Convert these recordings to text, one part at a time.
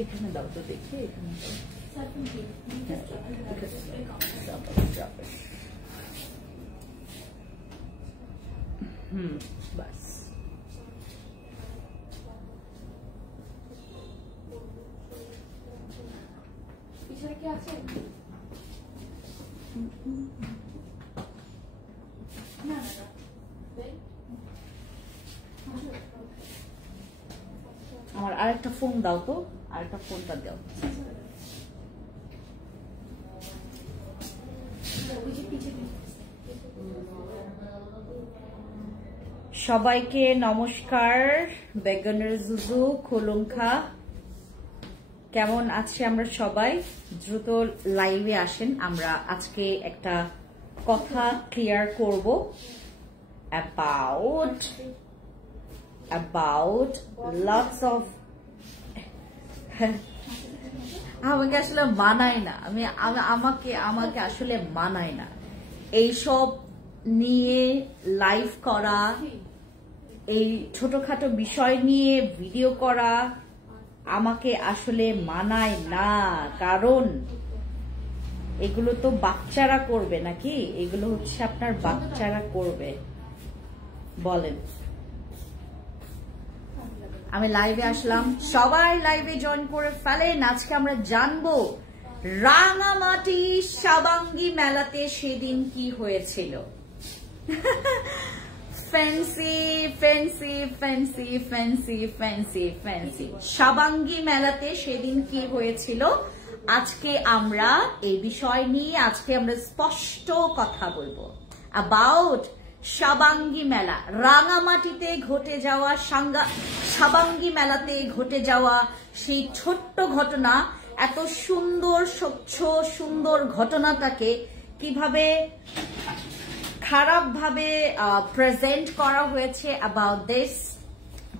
এখানে দাও তো দেখি, এখানে বাস। পিছনে কি আছে? না আমার আরেকটা ফোন দাও তো, আরেকটা ফোনটা দাও। সবাইকে নমস্কার। বেগনের জুজু খোলুমখা, কেমন আছি আমরা সবাই? দ্রুত লাইভে আসেন, আমরা আজকে একটা কথা ক্লিয়ার করব about lots of আমাকে আসলে মানায় না, আমাকে আসলে মানায় না এইসব নিয়ে লাইভ করা, এই ছোটখাটো বিষয় নিয়ে ভিডিও করা আমাকে আসলে মানায় না। কারণ এগুলো তো বাচ্চারা করবে নাকি, এগুলো হচ্ছে আপনার বাচ্চারা করবে। বলেন, আমি লাইভে আসলাম, সবাই লাইভে জয়েন করে ফেলেন। আজকে আমরা জানবো রাঙামাটি সাবাঙ্গী মেলাতে সেদিন কি হয়েছিল। Fancy fancy fancy fancy fancy fancy সাবাঙ্গী মেলাতে সেদিন কি হয়েছিল, আজকে আমরা এই বিষয় নিয়ে আজকে আমরা স্পষ্ট কথা বলবো। অ্যাবাউট সাবাঙ্গী মেলা, রাঙামাটিতে ঘটে যাওয়া সাবাঙ্গী মেলাতে ঘটে যাওয়া সেই ছোট্ট ঘটনা, এত সুন্দর স্বচ্ছ সুন্দর ঘটনাটাকে কিভাবে খারাপ ভাবে প্রেজেন্ট করা হয়েছে। অ্যাবাউট দিস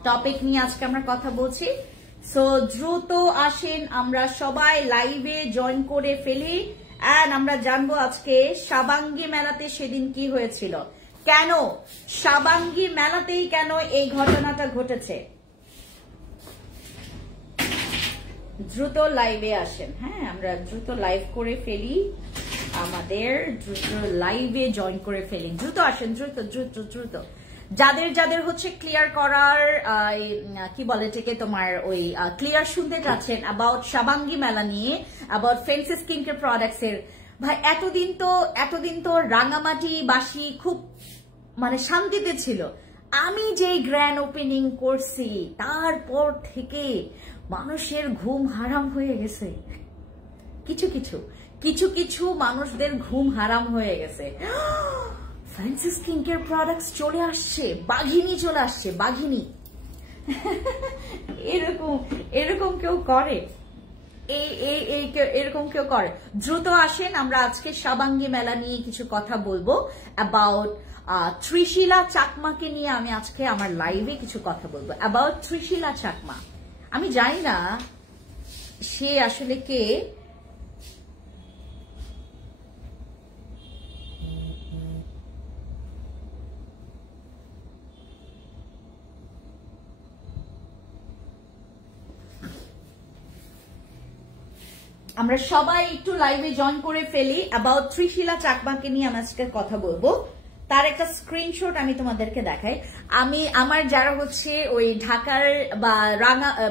টপিক নিয়ে আজকে আমরা কথা বলছি। সো দ্রুত আসেন, আমরা সবাই লাইভে জয়েন করে ফেলি এন্ড আমরা জানবো আজকে সাবাঙ্গী মেলাতে সেদিন কি হয়েছিল, কেন সাবাঙ্গী মেলাতেই কেন এই ঘটনাটা ঘটেছে। দ্রুত লাইভে আসেন, হ্যাঁ আমরা দ্রুত লাইভ করে ফেলি, আমাদের দ্রুত লাইভে জয়েন করে ফেলি, দ্রুত আসেন, দ্রুত দ্রুত দ্রুত। যাদের যাদের হচ্ছে ক্লিয়ার করার কি বলে এটাকে, তোমার ওই ক্লিয়ার শুনতে চাচ্ছেন অ্যাবাউট সাবাঙ্গী মেলা নিয়ে, about fancy skin care products এর, ভাই এতদিন তো রাঙামাটি বাসী খুব মানে শান্তিতে ছিল। আমি যে গ্র্যান্ড ওপেনিং করছি তারপর থেকে মানুষের ঘুম হারাম হয়ে গেছে, কিছু কিছু মানুষদের ঘুম হারাম হয়ে গেছে। ফ্যান্সি স্কিন কেয়ার প্রোডাক্টস চলে আসছে, বাঘিনী চলে আসছে, বাঘিনী। এরকম কেউ করে, এরকম কেউ করে? দ্রুত আসেন, আমরা আজকে সাবাঙ্গী মেলা নিয়ে কিছু কথা বলবো। অ্যাবাউট ত্রিশিলা চাকমাকে নিয়ে আমি আজকে আমার লাইভে কিছু কথা বলবো। অ্যাবাউট ত্রিশিলা চাকমা, আমি জানি না সে আসলে কে, আমরা সবাই একটু লাইভে জয়েন করে ফেলি। অ্যাবাউট ত্রিশিলা চাকমাকে নিয়ে আমি আজকে কথা বলবো, তার একটা স্ক্রিনশট আমি তোমাদেরকে দেখাই। আমার যারা হচ্ছে ওই ঢাকার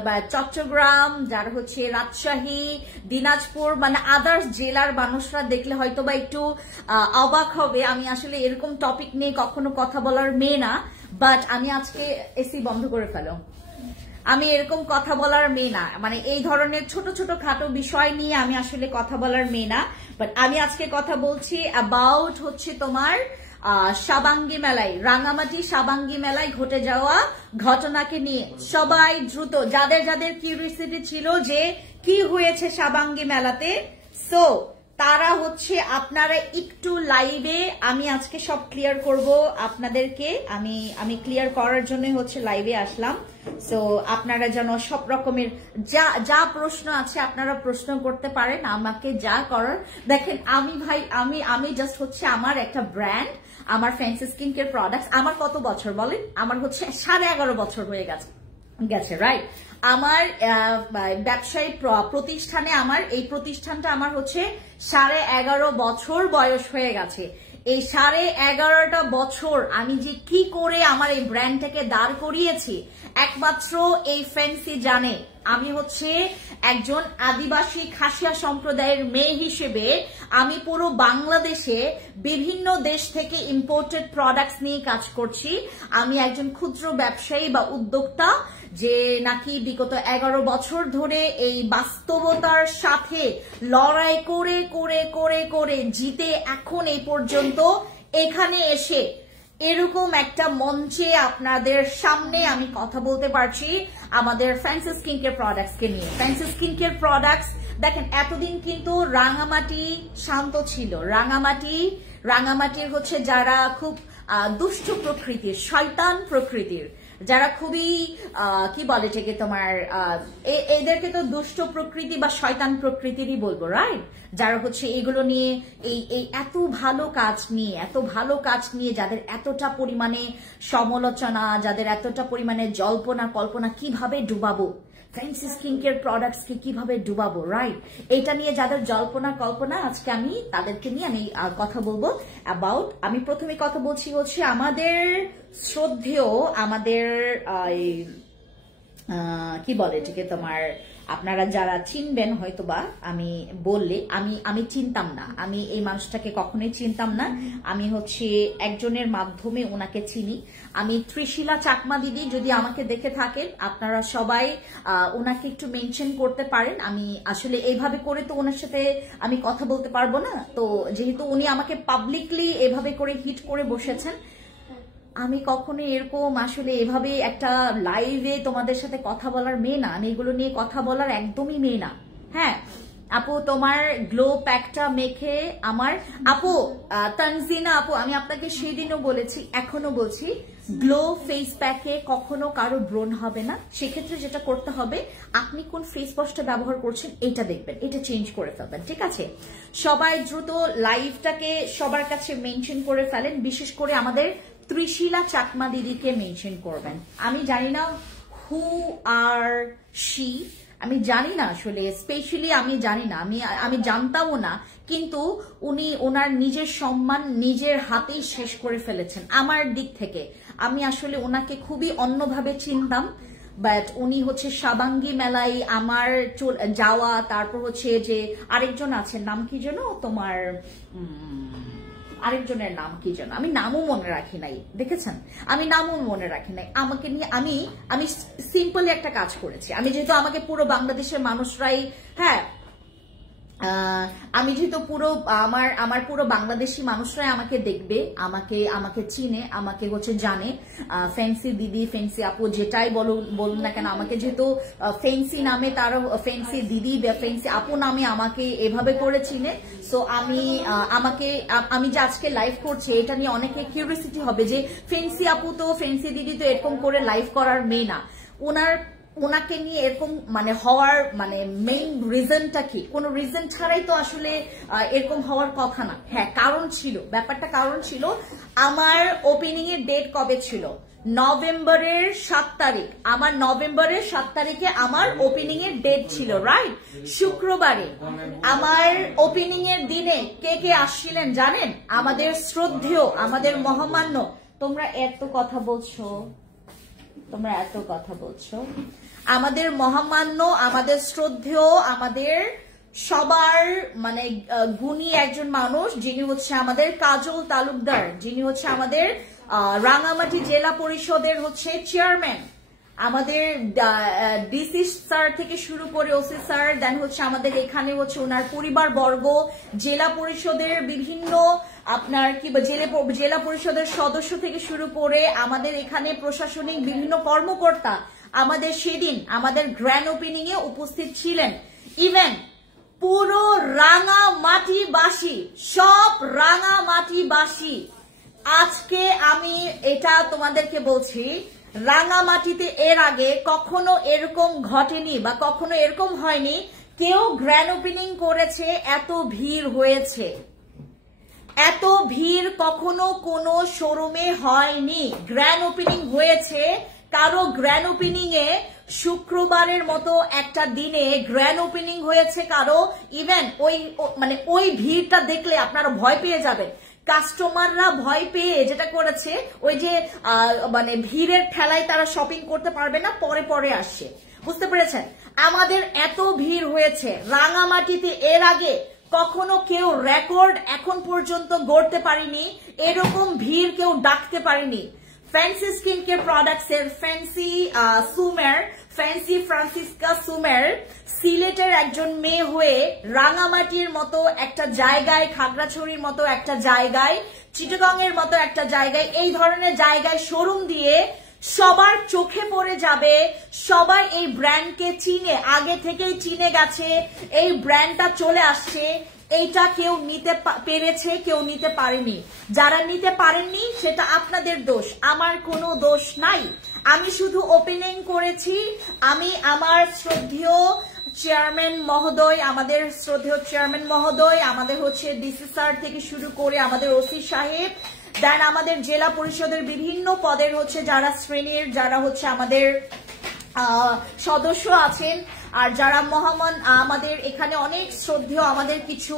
বা চট্টগ্রাম, যারা হচ্ছে রাজশাহী, দিনাজপুর, মানে আদার্স জেলার মানুষরা দেখলে হয়তো বা একটু অবাক হবে। আমি আসলে এরকম টপিক নিয়ে কখনো কথা বলার মেয়ে না, বাট আমি আজকে এসি বন্ধ করে ফেলো, আমি এরকম কথা বলার মেয়ে না, মানে এই ধরনের ছোট ছোট খাটো বিষয় নিয়ে আমি আসলে কথা বলার মেয়ে না। বাট আমি আজকে কথা বলছি অ্যাবাউট হচ্ছে তোমার সাবাঙ্গী মেলায়, রাঙামাটি সাবাঙ্গী মেলায় ঘটে যাওয়া ঘটনাকে নিয়ে। সবাই দ্রুত, যাদের যাদের কিউরিওসিটি ছিল যে কি হয়েছে সাবাঙ্গী মেলাতে, সো তারা হচ্ছে আপনারা একটু লাইভে, আমি আজকে সব ক্লিয়ার করব আপনাদেরকে, আমি ক্লিয়ার করার জন্য হচ্ছে লাইভে আসলাম। সো আপনারা যেন সব রকমের যা প্রশ্ন আছে আপনারা প্রশ্ন করতে পারেন আমাকে, যা করার। দেখেন আমি জাস্ট হচ্ছে আমার একটা ব্র্যান্ড, আমার ফ্যান্সি স্কিন কেয়ার প্রোডাক্টস। আমার কত বছর বলেন? আমার হচ্ছে 11.5 বছর হয়ে গেছে রাইট। আমার ব্যবসায়ী প্রতিষ্ঠানে আমার এই প্রতিষ্ঠানটা আমার হচ্ছে 11.5 বছর বয়স হয়ে গেছে। এই 11.5 বছর আমি যে কি করে আমার এই ব্র্যান্ডটাকে দাঁড় করিয়েছি একমাত্র এই ফ্যান্সি জানে। আমি হচ্ছে একজন আদিবাসী খাসিয়া সম্প্রদায়ের মেয়ে হিসেবে আমি পুরো বাংলাদেশে বিভিন্ন দেশ থেকে ইম্পোর্টেড প্রোডাক্টস নিয়ে কাজ করছি। আমি একজন ক্ষুদ্র ব্যবসায়ী বা উদ্যোক্তা যে নাকি বিগত 11 বছর ধরে এই বাস্তবতার সাথে লড়াই করে করে করে করে জিতে এখন এই পর্যন্ত এখানে এসে এরকম একটা মঞ্চে আপনাদের সামনে আমি কথা বলতে পারছি আমাদের ফ্যান্সি স্কিন কেয়ার প্রোডাক্টস কে নিয়ে। ফ্যান্সি স্কিন কেয়ার প্রোডাক্টস দেখেন এতদিন কিন্তু রাঙামাটি শান্ত ছিল। রাঙামাটির হচ্ছে যারা খুব দুষ্ট প্রকৃতির, শয়তান প্রকৃতির, যারা খুবই কি বলে এটাকে তোমার এদেরকে তো দুষ্ট প্রকৃতি বা শয়তান প্রকৃতিরই বলবো রাইট। যারা হচ্ছে এগুলো নিয়ে এই এত ভালো কাজ নিয়ে যাদের এতটা পরিমাণে সমালোচনা, যাদের এতটা পরিমাণে জল্পনা কল্পনা কিভাবে ডুবাবো, ফ্যান্সি স্কিন কেয়ার প্রোডাক্টস কে কিভাবে ডুবাবো রাইট, এটা নিয়ে যাদের জল্পনা কল্পনা আজকে আমি তাদেরকে নিয়ে আমি কথা বলবো অ্যাবাউট। আমি প্রথমে কথা বলছি হচ্ছে আমাদের শ্রদ্ধেয় আমাদের কি বলে এটাকে তোমার আপনারা যারা চিনবেন হয়তোবা আমি বললে আমি চিনতাম না, আমি এই মানুষটাকে কখনোই চিনতাম না। আমি হচ্ছে একজনের মাধ্যমে ওনাকে চিনি। আমি ত্রিশিলা চাকমা দিদি, যদি আমাকে দেখে থাকেন আপনারা সবাই ওনাকে একটু মেনশন করতে পারেন। আমি আসলে এইভাবে করে তো ওনার সাথে আমি কথা বলতে পারবো না, তো যেহেতু উনি আমাকে পাবলিকলি এভাবে করে হিট করে বসেছেন, আমি কখনো এরকম আসলে এভাবে একটা লাইভে তোমাদের সাথে কথা বলার মেয়ে না, আমি এগুলো নিয়ে কথা বলার একদমই মেয়ে না। হ্যাঁ আপু, তোমার গ্লো প্যাকটা মেখে আমার আপু তানজিনা আপু, আমি আপনাকে সেদিনও বলেছি এখনো বলছি, গ্লো ফেস প্যাকে কখনো কারো ব্রণ হবে না। সেক্ষেত্রে যেটা করতে হবে, আপনি কোন ফেস ওয়াশটা ব্যবহার করছেন এটা দেখবেন, এটা চেঞ্জ করে ফেলবেন, ঠিক আছে? সবাই দ্রুত লাইভটাকে সবার কাছে মেনশন করে ফেলেন, বিশেষ করে আমাদের ত্রিশিলা চাকমা দিদিকে মেনশন করবেন। আমি জানি না হু আর শি, আমি জানি না আসলে, স্পেশালি আমি জানি না, আমি জানতামও না, কিন্তু উনি ওনার নিজের সম্মান নিজের হাতেই শেষ করে ফেলেছেন আমার দিক থেকে। আমি আসলে ওনাকে খুবই অন্যভাবে চিনতাম, বাট উনি হচ্ছে সাবাঙ্গী মেলায় আমার যাওয়া, তারপর হচ্ছে যে আরেকজন আছেন নাম কি যেন তোমার আরেকজনের নাম কি যেন, আমি নামও মনে রাখি নাই, দেখেছেন আমি নামও মনে রাখি নাই। আমাকে নিয়ে আমি সিম্পলি একটা কাজ করেছি। আমি যেহেতু আমাকে পুরো বাংলাদেশের মানুষরাই, হ্যাঁ আমি যেহেতু পুরো আমার পুরো বাংলাদেশি মানুষরাই আমাকে দেখবে, আমাকে চিনে, আমাকে হচ্ছে জানে, ফ্যান্সি দিদি ফ্যান্সি আপু যেটাই বলুন না কেন, আমাকে যেহেতু ফ্যান্সি নামে, তারা ফ্যান্সি দিদি ফ্যান্সি আপু নামে আমাকে এভাবে করে চিনে। সো আমি যে আজকে লাইভ করছি এটা নিয়ে অনেকে কিউরিয়াসিটি হবে যে ফ্যান্সি আপু তো ফ্যান্সি দিদি তো এরকম করে লাইভ করার মেয়ে না। ওনাকে নিয়ে এরকম মানে হওয়ার মানে মেইন রিজনটা কি? কোনো রিজন ছাড়াই তো আসলে এরকম হওয়ার কথা না। হ্যাঁ কারণ ছিল, ব্যাপারটা কারণ ছিল। আমার ওপেনিং এর ডেট কবে ছিল? নভেম্বরের 7 তারিখ। আমার নভেম্বরের 7 তারিখে আমার ওপেনিং এর ডেট ছিল, রাইট? শুক্রবারে আমার ওপেনিং এর দিনে কে কে আসছিলেন জানেন? আমাদের শ্রদ্ধেয়, আমাদের মহামান্য, তোমরা এত কথা বলছো, আমাদের মহামান্য, আমাদের শ্রদ্ধেয়, আমাদের সবার মানে গুণী একজন মানুষ, যিনি হচ্ছে আমাদের কাজল তালুকদার, যিনি হচ্ছে আমাদের রাঙামাটি জেলা পরিষদের হচ্ছে চেয়ারম্যান, আমাদের ডিসি স্যার থেকে শুরু করে ওসি স্যার, দেন হচ্ছে আমাদের এখানে হচ্ছে ওনার পরিবার বর্গ, জেলা পরিষদের বিভিন্ন আপনার কি জেলা পরিষদের সদস্য থেকে শুরু করে আমাদের এখানে প্রশাসনিক বিভিন্ন কর্মকর্তা আমাদের সেদিন আমাদের গ্র্যান্ড ওপেনিং এ উপস্থিত ছিলেন। ইভেন পুরো রাঙামাটিবাসী, সব রাঙামাটিবাসী, আজকে আমি এটা তোমাদেরকে বলছি, রাঙামাটিতে এর আগে কখনো এরকম ঘটেনি বা কখনো এরকম হয়নি কেউ গ্র্যান্ড ওপেনিং করেছে এত ভিড় হয়েছে। এত ভিড় কখনো কোনো শোরুমে হয়নি। গ্র্যান্ড ওপেনিং হয়েছে, কারো গ্র্যান্ড ওপেনিং এ শুক্রবারের মতো একটা দিনে গ্র্যান্ড ওপেনিং হয়েছে কারো, ইভেন ওই ভিড়টা দেখলে আপনারা ভয় পেয়ে যাবেন। কাস্টমাররা ভয় পেয়ে যেটা করেছে, ওই যে ভিড়ের ঠেলায় তারা শপিং করতে পারবে না, পরে পরে আসছে, বুঝতে পেরেছেন? আমাদের এত ভিড় হয়েছে রাঙামাটিতে, এর আগে কখনো কেউ রেকর্ড এখন পর্যন্ত গড়তে পারেনি, এরকম ভিড় কেউ ডাকতে পারেনি। ফ্যান্সি স্কিন কেয়ার প্রোডাক্টস এর ফ্যান্সি ফ্রান্সিসকা সুমের সিলেটের একজন মেয়ে হয়ে রাঙামাটির মতো একটা জায়গায়, খাগড়াছড়ির মতো একটা জায়গায়, চিটাগং এর মতো একটা জায়গায়, এই ধরনের জায়গায় শোরুম দিয়ে সবার চোখে পড়ে যাবে। সবাই এই ব্র্যান্ডকে চিনে, আগে থেকেই চিনে গেছে, এই ব্র্যান্ডটা চলে আসছে। এইটা কেউ নিতে পেরেছে, কেউ নিতে পারেনি। যারা নিতে পারেননি সেটা আপনাদের দোষ, আমার কোনো দোষ নাই। আমি শুধু ওপেনিং করেছি। আমি আমার শ্রদ্ধেয় চেয়ারম্যান মহোদয়, আমাদের শ্রদ্ধেয় চেয়ারম্যান মহোদয়, আমাদের হচ্ছে ডিসি স্যার থেকে শুরু করে আমাদের ওসি সাহেব, দেন আমাদের জেলা পরিষদের বিভিন্ন পদের হচ্ছে যারা শ্রেণীর, যারা হচ্ছে আমাদের সদস্য আছেন, আর যারা মহামান আমাদের এখানে অনেক শ্রদ্ধেয় আমাদের কিছু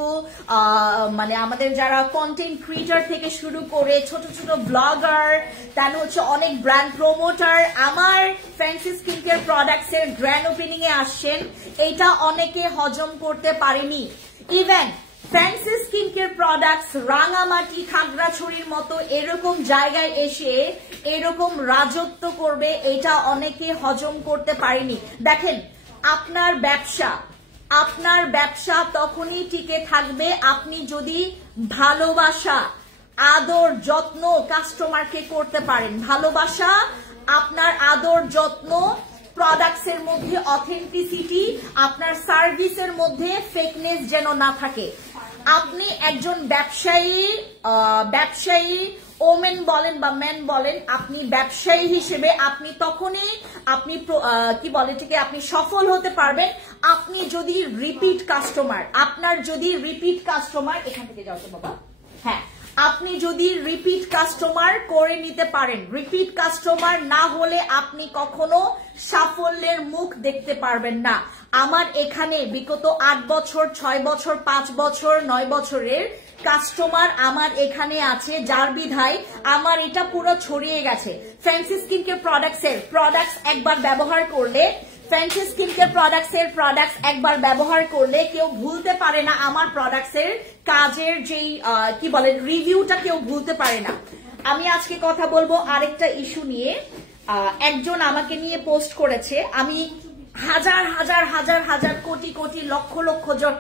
আমাদের যারা কন্টেন্ট ক্রিয়েটর থেকে শুরু করে ছোট ছোট ব্লগার, তার হচ্ছে অনেক ব্র্যান্ড প্রমোটার আমার ফ্যান্সি স্কিন কেয়ার প্রোডাক্টস এর গ্র্যান্ড ওপেনিং এ আসছেন। এইটা অনেকে হজম করতে পারেনি। Even fancy skin care products Rangamati, খাগড়াছড়ির মতো এরকম জায়গায় এসে এরকম রাজত্ব করবে, এটা অনেকে হজম করতে পারেনি। দেখেন, আপনার ব্যবসা তখনই টিকে থাকবে আপনি যদি ভালোবাসা, আদর, যত্ন কাস্টমারকে করতে পারেন। ভালোবাসা, আপনার আদর, যত্ন, প্রোডাক্টস এর মধ্যে অথেন্টিসিটি, আপনার সার্ভিসের মধ্যে ফেকনেস যেন না থাকে। আপনি একজন ব্যবসায়ী ওমেন বলেন বা মেন বলেন, আপনি ব্যবসায়ী হিসেবে আপনি তখনই আপনি আপনি সফল হতে পারবেন আপনি যদি রিপিট কাস্টমার, আপনার যদি রিপিট কাস্টমার, এখান থেকে যাও তো বাবা, হ্যাঁ, আপনি যদি রিপিট কাস্টমার করে নিতে পারেন। রিপিট কাস্টমার না হলে আপনি কখনো সাফল্যের মুখ দেখতে পারবেন না। আমার এখানে বিগত 8 বছর, 6 বছর, 5 বছর, 9 বছরের কাস্টমার আমার এখানে আছে, যার বিধায় আমার এটা পুরো ছড়িয়ে গেছে। ফ্যান্সি স্কিন কেয়ার প্রোডাক্টস একবার ব্যবহার করলে, ফ্যান্সি স্কিন কেয়ার প্রোডাক্টস একবার ব্যবহার করলে কেউ ভুলতে পারে না আমার প্রোডাক্টস এর কাজের যেই রিভিউটা কেউ ভুলতে পারে না। আমি আজকে কথা বলবো আরেকটা ইস্যু নিয়ে। একজন আমাকে নিয়ে পোস্ট করেছে, আমি হাজার হাজার হাজার হাজার কোটি কোটি লক্ষ লক্ষ জন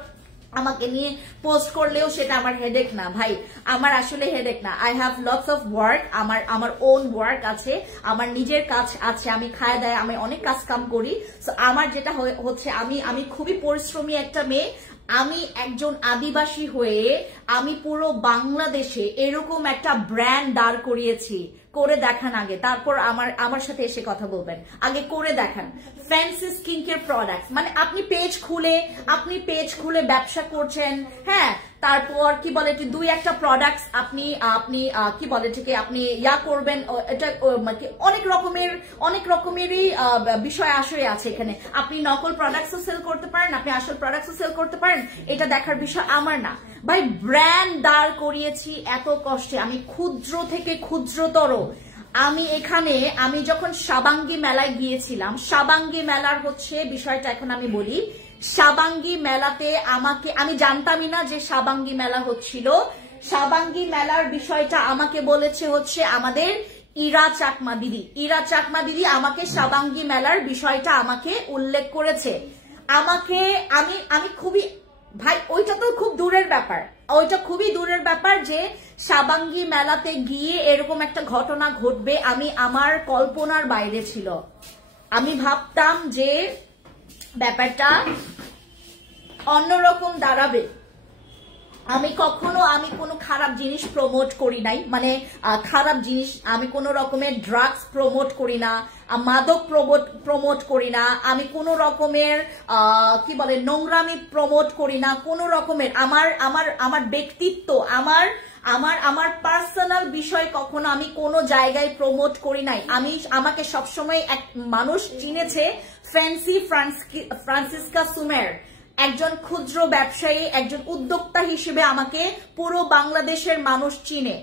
আমাকে নিয়ে পোস্ট করলেও সেটা আমার হেডেক না ভাই, আমার আসলে হেডেক না। I have lots of work, আমার ওন ওয়ার্ক আছে, আমার নিজের কাজ আছে, আমি খায় দায়, আমি অনেক কাজ কাম করি। সো আমার যেটা হচ্ছে, আমি খুবই পরিশ্রমী একটা মেয়ে। আমি একজন আদিবাসী হয়ে আমি পুরো বাংলাদেশে এরকম একটা ব্র্যান্ড দাঁড় করিয়েছি। করে দেখান আগে, তারপর আমার সাথে এসে কথা বলবেন। আগে করে দেখান। ফ্যান্সি স্কিন কেয়ার প্রোডাক্ট আপনি পেজ খুলে ব্যবসা করছেন, হ্যাঁ, তারপর দুই একটা প্রোডাক্টস আপনি আপনি ইয়া করবেন, এটা অনেক রকমেরই বিষয় আশয় আছে এখানে। আপনি নকল প্রোডাক্টসও সেল করতে পারেন, আপনি আসল প্রোডাক্টসও সেল করতে পারেন, এটা দেখার বিষয় আমার না ভাই। ব্র্যান্ড দাঁড় করিয়েছি এত কষ্টে, আমি ক্ষুদ্র থেকে ক্ষুদ্রতর। আমি যখন সাবাঙ্গী মেলায় গিয়েছিলাম, সাবাঙ্গী মেলার হচ্ছে বিষয়টা এখন আমি বলি। সাবাঙ্গী মেলাতে আমি জানতামই না যে সাবাঙ্গী মেলা হচ্ছিল। সাবাঙ্গী মেলার বিষয়টা আমাকে বলেছে হচ্ছে আমাদের ইরা চাকমা দিদি আমাকে সাবাঙ্গী মেলার বিষয়টা আমাকে উল্লেখ করেছে। আমি খুবই ভাই, ওইটা তো খুব দূরের ব্যাপার, ওইটা খুবই দূরের ব্যাপার যে সাবাঙ্গী মেলাতে গিয়ে এরকম একটা ঘটনা ঘটবে, আমার কল্পনার বাইরে ছিল। আমি ভাবতাম যে ব্যাপারটা অন্যরকম দাঁড়াবে। আমি কোনো খারাপ জিনিস প্রমোট করি নাই, খারাপ জিনিস, আমি কোনো রকমের ড্রাগস প্রমোট করি না, মাদক প্রমোট করি না, আমি কোনো রকমের নোংরামি প্রমোট করি না, কোনো রকমের আমার ব্যক্তিত্ব, আমার পার্সোনাল বিষয় কখনো আমি কোনো জায়গায় প্রমোট করি নাই। আমাকে সবসময় এক মানুষ চিনেছে ফ্যান্সি ফ্রান্সিসকা সুমের, একজন ক্ষুদ্র ব্যবসায়ী, একজন উদ্যোক্তা হিসেবে আমাকে পুরো বাংলাদেশের মানুষ চিনে।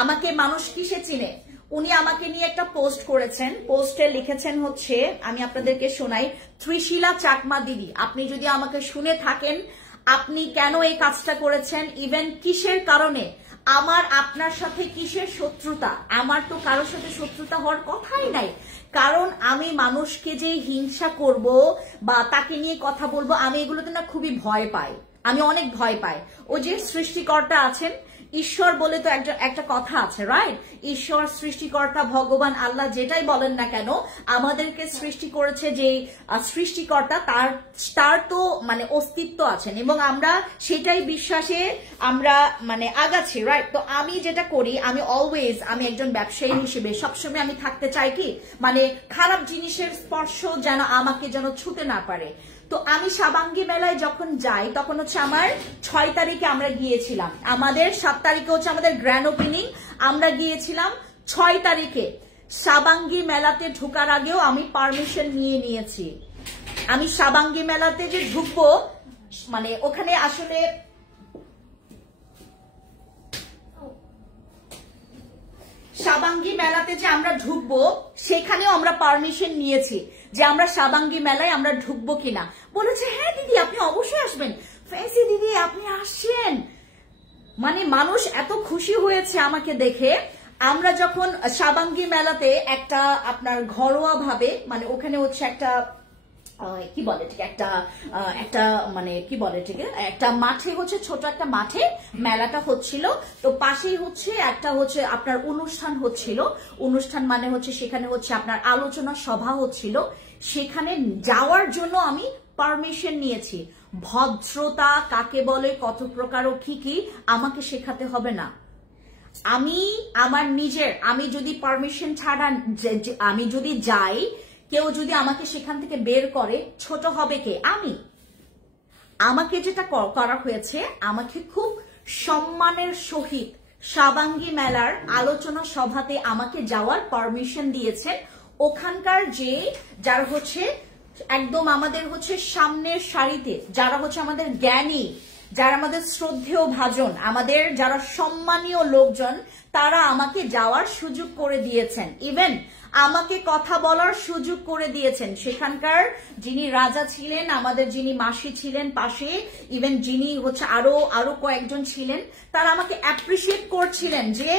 আমাকে মানুষ কিসে চিনে? উনি আমাকে নিয়ে একটা পোস্ট করেছেন, পোস্টে লিখেছেন হচ্ছে, আমি আপনাদেরকে শোনাই। ত্রিশিলা চাকমা দিদি, আপনি যদি আমাকে শুনে থাকেন, আপনি কেন এই কাজটা করেছেন, ইভেন কিসের কারণে, আমার আপনার সাথে কিসের শত্রুতা? আমার তো কারোর সাথে শত্রুতা হওয়ার কথাই নাই, কারণ আমি মানুষকে যে হিংসা করব বা তাকে নিয়ে কথা বলবো, আমি এগুলোতে না খুবই ভয় পাই, আমি অনেক ভয় পাই। ও যে সৃষ্টিকর্তা আছেন, ঈশ্বর বলে তো একটা কথা আছে, রাইট? ঈশ্বর, সৃষ্টিকর্তা, ভগবান, আল্লাহ যেটাই বলেন না কেন, আমাদেরকে সৃষ্টি করেছে যে সৃষ্টিকর্তা, তার তো মানে অস্তিত্ব আছেন, এবং আমরা সেটাই বিশ্বাসে আমরা মানে আগাচ্ছি, রাইট? তো আমি যেটা করি, আমি অলওয়েজ, আমি একজন ব্যবসায়ী হিসেবে সবসময় আমি থাকতে চাই কি, মানে খারাপ জিনিসের স্পর্শ যেন আমাকে যেন ছুতে না পারে। তো আমি সাবাঙ্গী মেলায় যখন যাই, তখন হচ্ছে আমার 6 তারিখে আমরা গিয়েছিলাম, আমাদের 7 তারিখে হচ্ছে আমাদের গ্র্যান্ড ওপেনিং, আমরা গিয়েছিলাম 6 তারিখে। সাবাঙ্গী মেলাতে ঢোকার আগেও আমি পারমিশন নিয়ে নিয়েছি। আমি সাবাঙ্গী মেলাতে যে ঢুকবো, মানে ওখানে আসলে সাবাঙ্গী মেলাতে যে আমরা ঢুকবো, সেখানেও আমরা পারমিশন নিয়েছি যে আমরা সাবাঙ্গী মেলায় আমরা ঢুকবো কিনা। বলেছে হ্যাঁ দিদি আপনি অবশ্যই আসবেন, ফ্যান্সি দিদি আপনি আসছেন। মানে মানুষ এত খুশি হয়েছে আমাকে দেখে। আমরা যখন সাবাঙ্গী মেলাতে একটা আপনার ঘরোয়া ভাবে, মানে ওখানে হচ্ছে একটা কি বলে ঠিক, একটা মানে কি বলে ঠিক, একটা মাঠে হচ্ছে, ছোট একটা মাঠে মেলাটা হচ্ছিল। তো পাশেই হচ্ছে একটা হচ্ছে আপনার অনুষ্ঠান হচ্ছিল, অনুষ্ঠান মানে হচ্ছে সেখানে হচ্ছে আপনার আলোচনা সভা হচ্ছিল। সেখানে যাওয়ার জন্য আমি পারমিশন নিয়েছি। ভদ্রতা কাকে বলে, কত প্রকার ও কি আমাকে শেখাতে হবে না। আমি আমার নিজের, আমি যদি পারমিশন ছাড়া আমি যদি যাই, কেউ যদি আমাকে সেখান থেকে বের করে, ছোট হবে কে? আমাকে যেটা করা হয়েছে, আমাকে খুব সম্মানের সহিত সাবাঙ্গী মেলার আলোচনা সভাতে আমাকে যাওয়ার পারমিশন দিয়েছেন। ওখানকার যে যারা হচ্ছে একদম আমাদের হচ্ছে সামনের সারিতে, যারা হচ্ছে আমাদের জ্ঞানী, যারা আমাদের শ্রদ্ধেয় ভাজন, আমাদের যারা সম্মানীয় লোকজন, তারা আমাকে যাওয়ার সুযোগ করে দিয়েছেন। ইভেন আমাকে কথা বলার সুযোগ করে দিয়েছেন। সেখানকার যিনি রাজা ছিলেন, আমাদের যিনি মাসি ছিলেন পাশে, ইভেন যিনি হচ্ছে আরো কয়েকজন ছিলেন, তারা আমাকে অ্যাপ্রিসিয়েট করছিলেন যে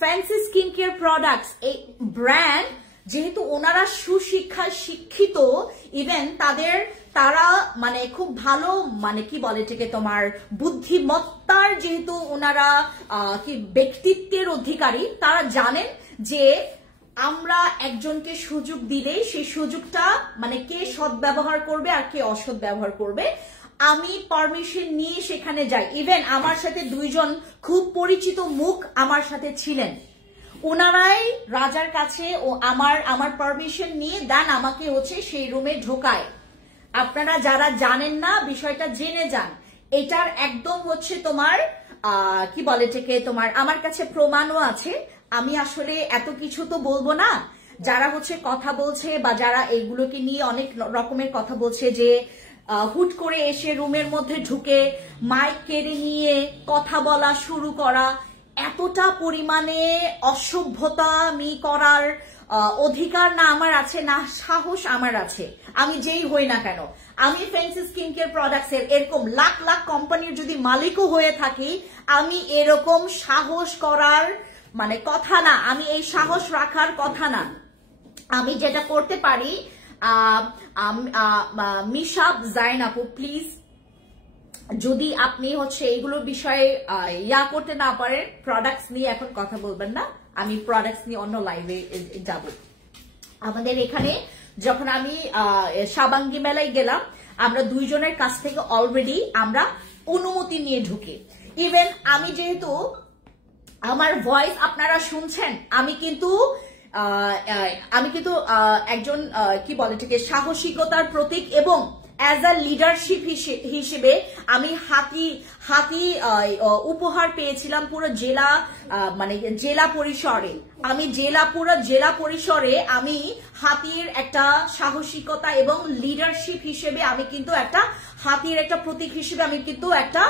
ফ্যান্সি স্কিন কেয়ার প্রোডাক্টস এই ব্র্যান্ড, যেহেতু ওনারা সুশিক্ষায় শিক্ষিত, ইভেন তারা মানে খুব ভালো, মানে কি বলে এটাকে, তোমার বুদ্ধিমত্তার যেহেতু ওনারা কি ব্যক্তিত্বের অধিকারী, তারা জানেন যে আমরা একজনকে সুযোগ দিলে সেই সুযোগটা মানে কে সদ্ব্যবহার করবে আর কে অসৎ ব্যবহার করবে। আমি পারমিশন নিয়ে সেখানে যাই। ইভেন আমার সাথে 2 জন খুব পরিচিত মুখ আমার সাথে ছিলেন, ওনারাই রাজার কাছে ও আমার পারমিশন নিয়ে দেন আমাকে হচ্ছে সেই রুমে ঢোকায়। আপনারা যারা জানেন না বিষয়টা জেনে যান। এটার একদম হচ্ছে তোমার কি বলে এটাকে, তোমার আমার কাছে প্রমাণও আছে। আমি আসলে এত কিছু তো বলবো না। যারা হচ্ছে কথা বলছে বা যারা এগুলোকে নিয়ে অনেক রকমের কথা বলছে, যে হুট করে এসে রুমের মধ্যে ঢুকে মাইক কেড়ে নিয়ে কথা বলা শুরু করা, এতটা পরিমাণে অসভ্যতামি করার অধিকার না আমার আছে, না সাহস আমার আছে। আমি যেই হই না কেন, আমি ফ্যান্সি স্কিন কেয়ার প্রোডাক্টস এর এরকম লাখ লাখ কোম্পানির যদি মালিকও হয়ে থাকি, আমি এরকম সাহস করার মানে কথা না, আমি এই সাহস রাখার কথা না। আমি যেটা করতে পারি, মিশাব জাইন আপু প্লিজ, যদি আপনি হচ্ছে এইগুলোর বিষয়ে করতে না পারেন, প্রোডাক্টস নিয়ে এখন কথা বলবেন না, আমি প্রোডাক্টস নিয়ে অন্য লাইভে যাব। আমাদের এখানে যখন আমি সাবাঙ্গী মেলায় গেলাম, আমরা 2 জনের কাছ থেকে অলরেডি আমরা অনুমতি নিয়ে ঢুকি। ইভেন আমি যেহেতু আমার ভয়েস আপনারা শুনছেন, আমি কিন্তু একজন কি বলে এটাকে সাহসিকতার প্রতীক এবং অ্যাজ আ লিডারশিপ হিসেবে আমি হাতি উপহার পেয়েছিলাম পুরো জেলা মানে জেলা পরিসরে। আমি পুরো জেলা পরিসরে আমি হাতির একটা সাহসিকতা এবং লিডারশিপ হিসেবে আমি কিন্তু একটা হাতির একটা প্রতীক হিসেবে আমি কিন্তু একটা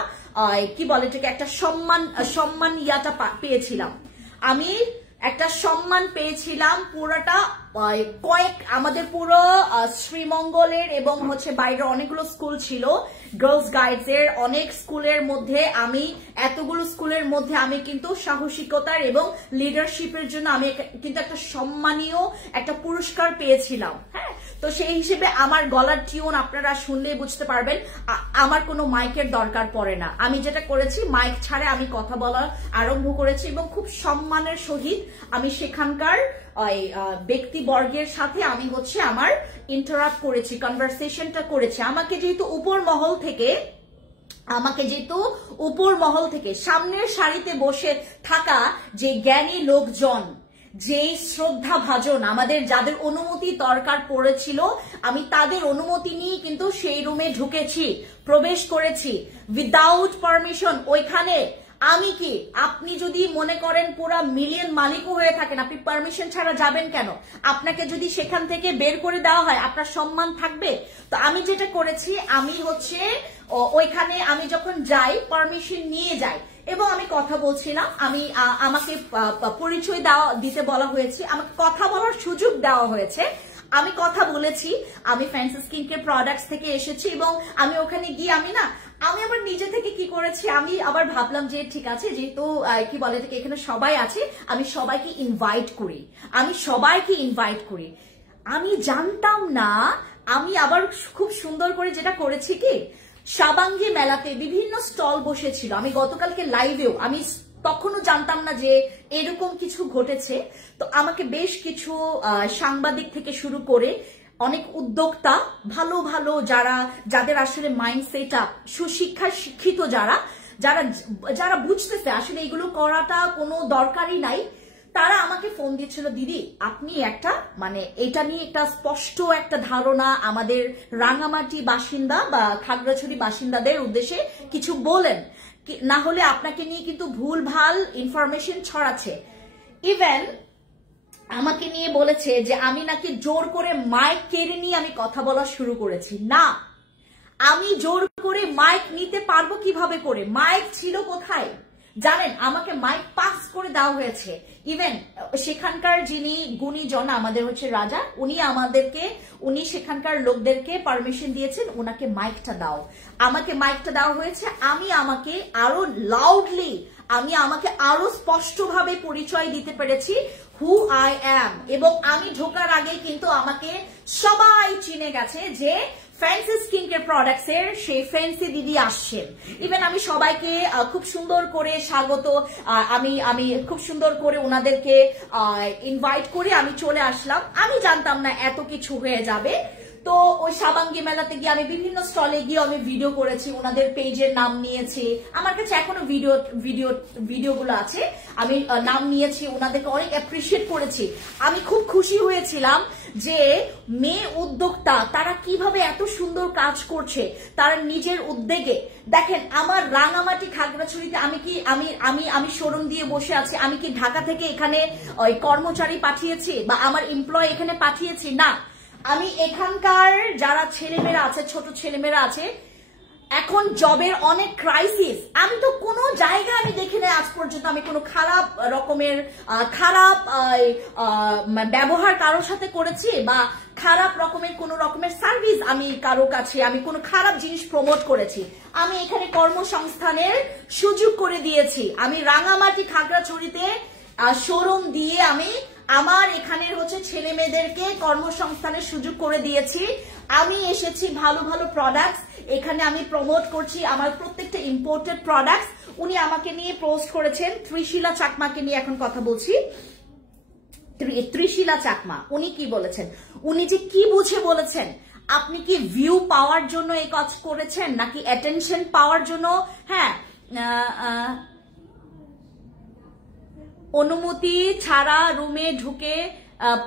কি বলে এটাকে একটা সম্মান ইয়াটা পেয়েছিলাম। আমি একটা সম্মান পেয়েছিলাম পুরোটা আমাদের পুরো শ্রীমঙ্গলের এবং হচ্ছে বাইরে অনেকগুলো স্কুল ছিল, গার্লস গাইডস এর অনেক স্কুলের মধ্যে আমি এতগুলো স্কুলের মধ্যে আমি কিন্তু সাহসিকতার এবং লিডারশিপের জন্য আমি কিন্তু একটা সম্মানীয় একটা পুরস্কার পেয়েছিলাম। হ্যাঁ, তো সেই হিসেবে আমার গলার টিউন আপনারা শুনলেই বুঝতে পারবেন আমার কোনো মাইকের দরকার পড়ে না। আমি যেটা করেছি মাইক ছাড়া আমি কথা বলা আরম্ভ করেছি এবং খুব সম্মানের সহিত আমি সেখানকার ব্যক্তিবর্গের সাথে আমি হচ্ছে আমার ইন্টারাক্ট করেছি, কনভারসেশনটা করেছি। আমাকে যেহেতু উপর মহল থেকে সামনের সারিতে বসে থাকা যে জ্ঞানী লোকজন, যে শ্রদ্ধা ভাজন আমাদের যাদের অনুমতি দরকার পড়েছিল, আমি তাদের অনুমতি নিয়ে কিন্তু সেই রুমে ঢুকেছি, প্রবেশ করেছি উইদাউট পারমিশন। ওইখানে আমি কি, আপনি যদি মনে করেন পুরা মিলিয়ন মালিকও হয়ে থাকেন, আপনি পারমিশন ছাড়া যাবেন কেন? আপনাকে যদি সেখান থেকে বের করে দেওয়া হয় আপনার সম্মান থাকবে? তো আমি যেটা করেছি, আমি হচ্ছে ওইখানে আমি যখন যাই পারমিশন নিয়ে যাই এবং আমি কথা বলছিলাম। আমাকে পরিচয় দিতে বলা হয়েছে, আমাকে কথা বলার সুযোগ দেওয়া হয়েছে। আমি কথা বলেছি, আমি ফ্যান্সি স্কিন কেয়ার প্রোডাক্টস থেকে এসেছি এবং আমি ওখানে গিয়ে আমি আবার নিজে থেকে কি করেছি, আমি আবার ভাবলাম যে ঠিক আছে, যেহেতু কি বলে এটাকে এখানে সবাই আছে, আমি সবাইকে ইনভাইট করি। আমি জানতাম না, আমি আবার খুব সুন্দর করে যেটা করেছি কি, শাবাঙ্গী মেলাতে বিভিন্ন স্টল বসেছিল। আমি গতকালকে লাইভেও আমি তখনও জানতাম না যে এরকম কিছু ঘটেছে। তো আমাকে বেশ কিছু সাংবাদিক থেকে শুরু করে অনেক উদ্যোক্তা, ভালো ভালো যাদের আসলে মাইন্ডসেট আপ, শিক্ষিত যারা বুঝতেছে আসলে এগুলো করাটা কোনো দরকারই নাই, তারা আমাকে ফোন দিচ্ছিল, দিদি আপনি একটা এটা নিয়ে একটা স্পষ্ট একটা ধারণা আমাদের রাঙামাটি বাসিন্দা বা খাগড়াছড়ি বাসিন্দাদের উদ্দেশ্যে কিছু বলেন, না হলে আপনাকে নিয়ে কিন্তু ভুলভাল ইনফরমেশন ছড়াচ্ছে। ইভেন আমাকে নিয়ে বলেছে যে আমি নাকি জোর করে মাইক কেড়ে নিয়ে আমি কথা বলা শুরু করেছি। না, আমি জোর করে মাইক নিতে পারবো কিভাবে করে? মাইক ছিল কোথায় জানেন? আমাকে মাইক পাস করে দেওয়া হয়েছে। ইভেন সেখানকার যিনি গুণীজন আমাদের হচ্ছে রাজা, উনি সেখানকার লোকদেরকে পারমিশন দিয়েছেন ওনাকে মাইকটা দাও। আমাকে মাইকটা দেওয়া হয়েছে। আমাকে আরো লাউডলি, আমাকে আরো স্পষ্টভাবে পরিচয় দিতে পেরেছি হু আই অ্যাম। এবং আমি ঢোকার আগে কিন্তু আমাকে সবাই চিনে গেছে যে ফ্যান্সি স্কিন কেয়ার প্রোডাক্টস এর সেই ফ্যান্সি দিদি আসছেন। ইভেন আমি সবাইকে খুব সুন্দর করে স্বাগত, আমি খুব সুন্দর করে ওনাদেরকে ইনভাইট করে আমি চলে আসলাম। আমি জানতাম না এত কিছু হয়ে যাবে। তো ওই শাবাঙ্গী মেলাতে গিয়ে আমি বিভিন্ন স্টলে গিয়ে আমি ভিডিও করেছি, ওনাদের পেজের নাম নিয়েছি। আমার কাছে এখনো ভিডিওগুলো আছে, আমি নাম নিয়েছি, ওনাদেরকে অনেক অ্যাপ্রিশিয়েট করেছি। আমি খুব খুশি হয়েছিলাম যে মেয়ে উদ্যোক্তা তারা কিভাবে এত সুন্দর কাজ করছে, তারা নিজের উদ্যোগে। দেখেন আমার রাঙামাটি খাগড়াছড়িতে আমি শোরুম দিয়ে বসে আছি, আমি কি ঢাকা থেকে এখানে ওই কর্মচারী পাঠিয়েছি বা আমার এমপ্লয় এখানে পাঠিয়েছি? না, আমি এখানকার যারা ছেলেমেয়েরা আছে, ছোট ছেলেমেয়েরা আছে, এখন জবের অনেক ক্রাইসিস। আমি তো কোনো জায়গায় আমি দেখি না আজ পর্যন্ত আমি কোনো খারাপ ব্যবহার কারোর সাথে করেছি বা খারাপ রকমের কোনো রকমের সার্ভিস আমি কারো কাছে আমি কোনো খারাপ জিনিস প্রমোট করেছি। আমি এখানে কর্মসংস্থানের সুযোগ করে দিয়েছি। আমি রাঙামাটি খাগড়াছড়িতে শোরুম দিয়ে আমি আমার এখানের হচ্ছে ছেলে মেয়েদেরকে কর্মসংস্থানের সুযোগ করে দিয়েছি। আমি এসেছি ভালো ভালো প্রোডাক্টস এখানে আমি প্রমোট করছি, আমার প্রত্যেকটা ইম্পোর্টেড প্রোডাক্টস। উনি আমাকে নিয়ে পোস্ট করেছেন, ত্রিশিলা চাকমাকে নিয়ে এখন কথা বলছি। ত্রিশিলা চাকমা উনি কি বলেছেন, উনি যে কি বুঝে বলেছেন, আপনি কি ভিউ পাওয়ার জন্য এই কাজ করেছেন নাকি অ্যাটেনশন পাওয়ার জন্য? হ্যাঁ, অনুমতি ছাড়া রুমে ঢুকে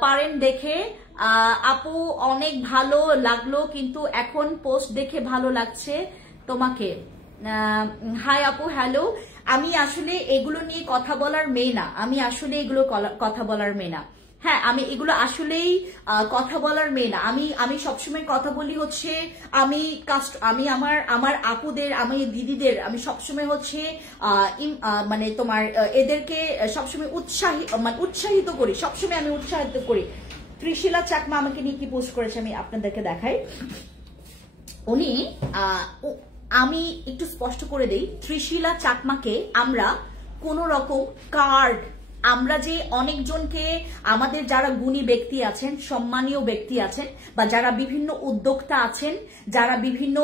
পারেন দেখে। আপু অনেক ভালো লাগলো, কিন্তু এখন পোস্ট দেখে ভালো লাগছে তোমাকে। হাই আপু, হ্যালো। আমি আসলে এগুলো নিয়ে কথা বলার মেয়ে না, আমি আসলে এগুলো কথা বলার মেয়ে না। হ্যাঁ, আমি এগুলো আসলেই কথা বলার মেয়ে না। আমি সবসময় কথা বলি হচ্ছে আমি আমার আপুদের, আমি দিদিদের আমি সবসময় হচ্ছে মানে তোমার এদেরকে সবসময় উৎসাহিত করি, সবসময় আমি উৎসাহিত করি। ত্রিশিলা চাকমা আমাকে নিয়ে কি পোস্ট করেছে আমি আপনাদেরকে দেখাই। উনি আমি একটু স্পষ্ট করে দেই, ত্রিশিলা চাকমাকে আমরা কোন রকম কার্ড, আমরা যে অনেকজনকে আমাদের যারা গুণী ব্যক্তি আছেন, সম্মানীয় ব্যক্তি আছেন, বা যারা বিভিন্ন উদ্যোক্তা আছেন, যারা বিভিন্ন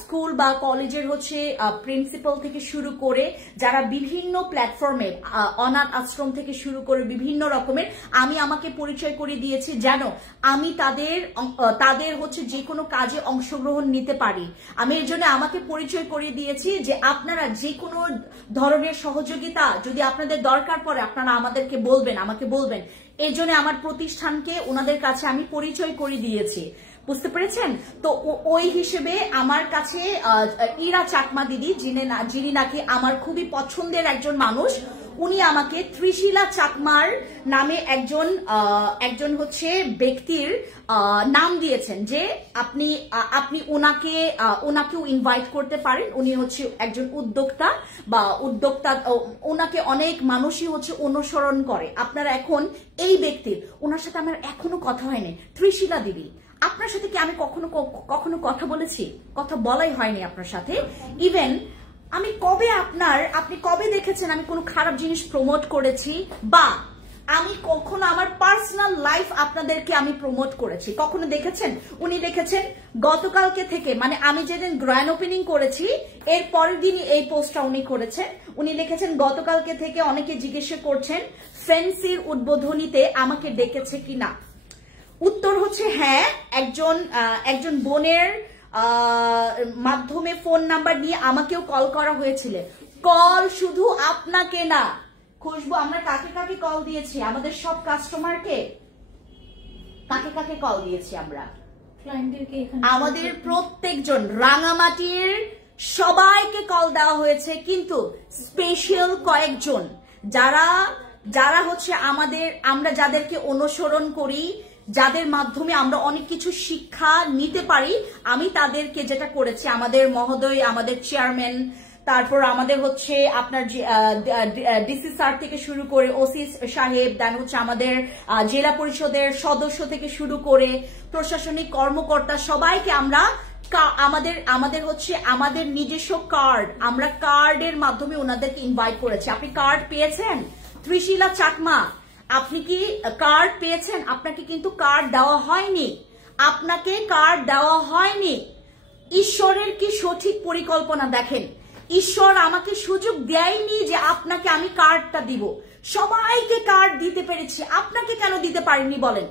স্কুল বা কলেজের হচ্ছে প্রিন্সিপাল থেকে শুরু করে, যারা বিভিন্ন প্ল্যাটফর্মে অনাথ আশ্রম থেকে শুরু করে বিভিন্ন রকমের, আমি আমাকে পরিচয় করে দিয়েছি যেন আমি তাদের হচ্ছে যে কোনো কাজে অংশগ্রহণ নিতে পারি। আমি এর জন্য আমাকে পরিচয় করিয়ে দিয়েছি যে আপনারা যে কোনো ধরনের সহযোগিতা যদি আপনাদের দরকার পড়ে আপনারা আমাকে বলবেন। এই জন্য আমার প্রতিষ্ঠানকে ওনাদের কাছে আমি পরিচয় করে দিয়েছি, বুঝতে পেরেছেন? তো ওই হিসেবে আমার কাছে ইরা চাকমা দিদি, যিনি নাকি আমার খুবই পছন্দের একজন মানুষ, উনি আমাকে ত্রিশিলা চাকমার নামে একজন হচ্ছে ব্যক্তির নাম দিয়েছেন যে আপনি ওনাকেও ইনভাইট করতে পারেন। উনি হচ্ছে একজন উদ্যোক্তা ওনাকে অনেক মানুষই হচ্ছে অনুসরণ করে। আপনারা এখন এই ব্যক্তির, ওনার সাথে আমার এখনো কথা হয়নি। ত্রিশিলা দিদি, আপনার সাথে কি আমি কখনো কথা বলেছি? কথা বলাই হয়নি আপনার সাথে। ইভেন আমি আপনি কবে দেখেছেন আমি কোনো খারাপ জিনিস প্রমোট করেছি, বা আমি কখনো আমার পার্সোনাল লাইফ আপনাদেরকে আমি প্রমোট করেছি? কখনো দেখেছেন? উনি দেখেছেন গতকালকে থেকে, মানে আমি যেদিন গ্র্যান্ড ওপেনিং করেছি এর পরের দিনই এই পোস্টটা উনি করেছেন। উনি লিখেছেন গতকালকে থেকে অনেকে জিজ্ঞাসা করছেন ফেন্সির উদ্বোধনীতে আমাকে ডেকেছে কিনা। উত্তর হচ্ছে হ্যাঁ, একজন বোনের মাধ্যমে ফোন নাম্বার নিয়ে আমাকেও কল করা হয়েছিল। কল শুধু আপনাকে না, খুশবু, আমরা কাকে কাকে কল দিয়েছি? আমাদের সব কাস্টমারকে কাকে কল দিয়েছি আমরা? আমাদের প্রত্যেকজন রাঙামাটির সবাইকে কল দেওয়া হয়েছে, কিন্তু স্পেশাল কয়েকজন যারা হচ্ছে আমরা যাদেরকে অনুসরণ করি, যাদের মাধ্যমে আমরা অনেক কিছু শিক্ষা নিতে পারি, আমি তাদেরকে যেটা করেছি, আমাদের মহোদয়, আমাদের চেয়ারম্যান, তারপর আমাদের হচ্ছে আপনার ডিসি স্যার থেকে শুরু করে ওসি সাহেব, দেন হচ্ছে আমাদের জেলা পরিষদের সদস্য থেকে শুরু করে প্রশাসনিক কর্মকর্তা, সবাইকে আমরা আমাদের হচ্ছে আমাদের নিজস্ব কার্ড, আমরা কার্ডের মাধ্যমে ওনাদেরকে ইনভাইট করেছি। আপনি কার্ড পেয়েছেন? ত্রিশিলা চাকমা, আপনি কি কার্ড পেয়েছেন? আপনাকে কিন্তু কার্ড দেওয়া হয়নি, আপনাকে কার্ড দেওয়া হয়নি। ঈশ্বরের কি সঠিক পরিকল্পনা দেখেন, ঈশ্বর আমাকে সুযোগ দেয়নি যে আপনাকে আমি কার্ডটা দিব। সবাইকে কার্ড দিতে পেরেছি, আপনাকে কেন দিতে পারিনি বলেন?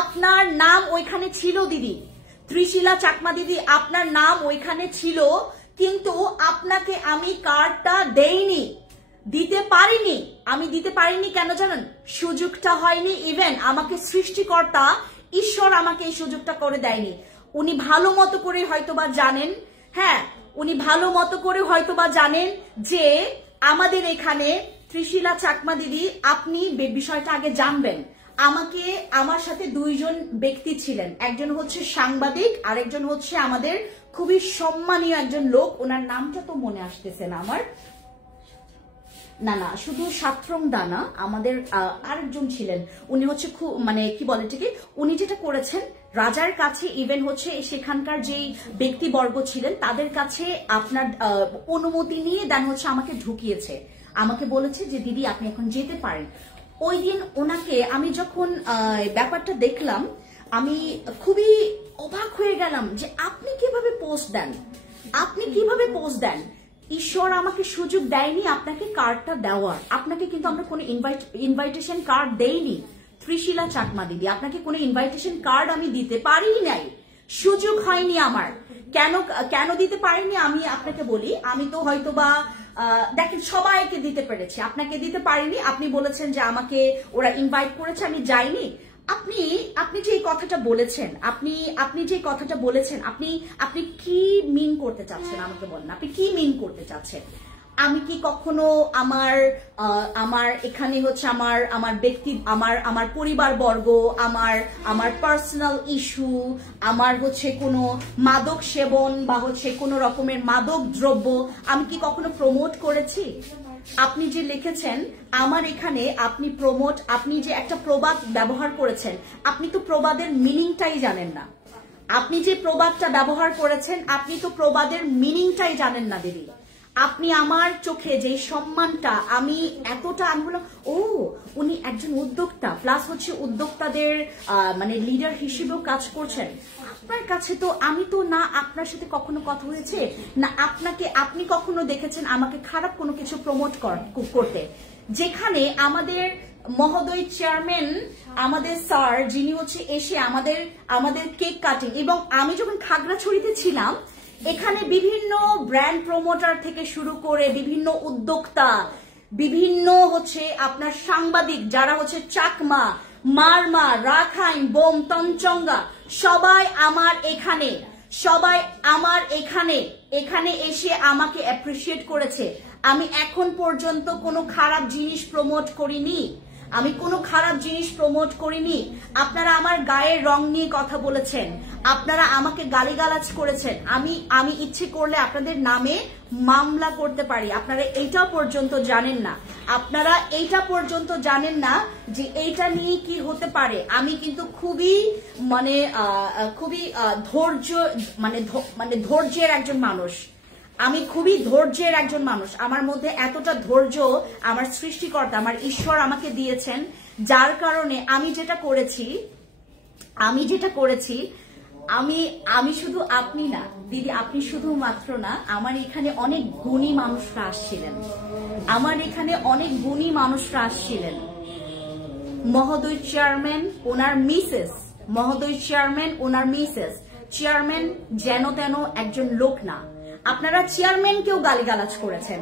আপনার নাম ওইখানে ছিল দিদি, ত্রিশিলা চাকমা দিদি, আপনার নাম ওইখানে ছিল, কিন্তু আপনাকে আমি কার্ডটা দেইনি, দিতে পারিনি। আমি দিতে পারিনি কেন জানেন? সুযোগটা হয়নি। ইভেন আমাকে সৃষ্টিকর্তা ঈশ্বর আমাকে এই সুযোগটা করে দেয়নি। উনি ভালো মতো করে হয়তোবা জানেন, হ্যাঁ, উনি ভালো মতো করে হয়তোবা জানেন যে আমাদের এখানে ত্রিশিলা চাকমা দিদি, আপনি বিষয়টা আগে জানবেন। আমার সাথে দুইজন ব্যক্তি ছিলেন, একজন হচ্ছে সাংবাদিক, আরেকজন হচ্ছে আমাদের খুবই সম্মানীয় একজন লোক, ওনার নামটা তো মনে আসতেছে না আমার, না শুধু সাতরং দানা, আমাদের আরেকজন ছিলেন, উনি হচ্ছে খুব মানে কি বলে ঠিক, উনি যেটা করেছেন রাজার কাছে, ইভেন হচ্ছে সেখানকার যেই ব্যক্তিবর্গ ছিলেন তাদের কাছে আপনার অনুমতি নিয়ে দেন হচ্ছে আমাকে ঢুকিয়েছে, আমাকে বলেছে যে দিদি আপনি এখন যেতে পারেন। ওই দিন ওনাকে আমি যখন ব্যাপারটা দেখলাম, আমি খুবই অবাক হয়ে গেলাম যে আপনি কিভাবে পোস্ট দেন, ঈশ্বর আমাকে সুযোগ দেয়নি আপনাকে কার্ডটা দেওয়ার, আপনাকে কিন্তু আমরা কোনো ইনভাইটেশন কার্ড দেইনি। ত্রিশিলা চাকমা দিদি, আপনাকে কোনো ইনভাইটেশন কার্ড আমি দিতে পারিনি, নাই, সুযোগ হয়নি আমার। কেন দিতে পারিনি আমি আপনাকে বলি। আমি তো হয়তোবা দেখেন সবাইকে দিতে পেরেছি, আপনাকে দিতে পারিনি। আপনি বলেছেন যে আমাকে ওরা ইনভাইট করেছে, আমি যাইনি। আপনি আপনি যে কথাটা বলেছেন, আপনি যে কথাটা বলেছেন, আপনি কি মিন করতে চাচ্ছেন আমাকে বলেন, আপনি কি মিন করতে চাচ্ছেন? আমি কি কখনো আমার এখানে হচ্ছে আমার ব্যক্তি আমার পরিবারবর্গ, আমার পার্সোনাল ইস্যু, আমার হচ্ছে কোনো মাদক সেবন বা হচ্ছে কোনো রকমের মাদক দ্রব্য আমি কি কখনো প্রমোট করেছি? আপনি যে লিখেছেন আমার এখানে আপনি যে একটা প্রবাদ ব্যবহার করেছেন, আপনি তো প্রবাদের মিনিংটাই জানেন না। আপনি যে প্রবাদটা ব্যবহার করেছেন, আপনি তো প্রবাদের মিনিংটাই জানেন না দিদি। আপনি আমার চোখে যে সম্মানটা আমি বললাম, ও উনি একজন উদ্যোক্তা, প্লাস হচ্ছে উদ্যোক্তাদের মানে লিডার হিসেবেও কাজ করছেন। আপনার কাছে তো আমি তো না আপনার সাথে কখনো কথা হয়েছে না আপনি কখনো দেখেছেন আমাকে খারাপ কোনো কিছু প্রমোট করতে। যেখানে আমাদের মহোদয় চেয়ারম্যান, আমাদের স্যার যিনি হচ্ছে এসে আমাদের কেক কাটিং, এবং আমি যখন খাগড়াছড়িতে ছিলাম এখানে বিভিন্ন ব্র্যান্ড প্রমোটার থেকে শুরু করে বিভিন্ন উদ্যোক্তা, বিভিন্ন হচ্ছে আপনার সাংবাদিক যারা হচ্ছে চাকমা, মারমা, রাখাইন, বোম, তঞ্চঙ্গা, সবাই আমার এখানে এসে আমাকে অ্যাপ্রিসিয়েট করেছে। আমি এখন পর্যন্ত কোনো খারাপ জিনিস প্রমোট করিনি। আপনারা আমার গায়ের রং নিয়ে কথা বলেছেন, আপনারা আমাকে গালিগালাজ করেছেন। আমি ইচ্ছে করলে আপনাদের নামে মামলা করতে পারি। আপনারা এইটা পর্যন্ত জানেন না যে এইটা নিয়ে কি হতে পারে। আমি কিন্তু খুবই ধৈর্যের একজন মানুষ। আমার মধ্যে এতটা ধৈর্য আমার সৃষ্টিকর্তা, আমার ঈশ্বর আমাকে দিয়েছেন, যার কারণে আমি যেটা করেছি আমি শুধু, আপনি না দিদি, আপনি শুধুমাত্র না, আমার এখানে অনেক গুণী মানুষরা আসছিলেন। মহোদয় চেয়ারম্যান ওনার মিসেস, চেয়ারম্যান যেন তেন একজন লোক না। আপনারা চেয়ারম্যানকেও গালিগালাজ করেছেন।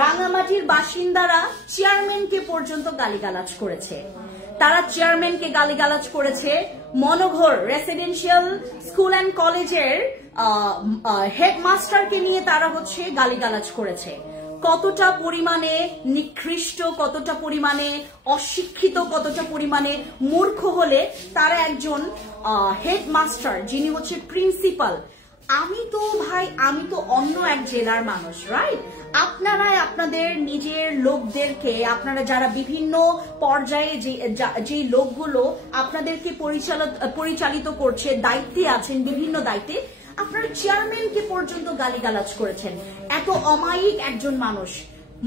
রাঙামাটির বাসিন্দারা চেয়ারম্যানকে পর্যন্ত গালিগালাজ করেছে। তারা চেয়ারম্যানকে গালিগালাজ করেছে। মনোঘর রেসিডেন্সিয়াল স্কুল অ্যান্ড কলেজের হেডমাস্টারকে নিয়ে তারা হচ্ছে গালিগালাজ করেছে। কতটা পরিমাণে নিকৃষ্ট, কতটা পরিমাণে অশিক্ষিত, কতটা পরিমাণে মূর্খ হলে তারা একজন হেডমাস্টার যিনি হচ্ছে প্রিন্সিপাল। আমি তো অন্য এক জেলার মানুষ, রাইট? আপনারাই আপনাদের নিজের লোকদেরকে, আপনারা যারা বিভিন্ন পর্যায়ে যে লোকগুলো আপনাদেরকে পরিচালিত করছে, দায়িত্বে আছেন, বিভিন্ন দায়িত্বে, আপনারা চেয়ারম্যানকে পর্যন্ত গালিগালাজ করেছেন। এত অমায়িক একজন মানুষ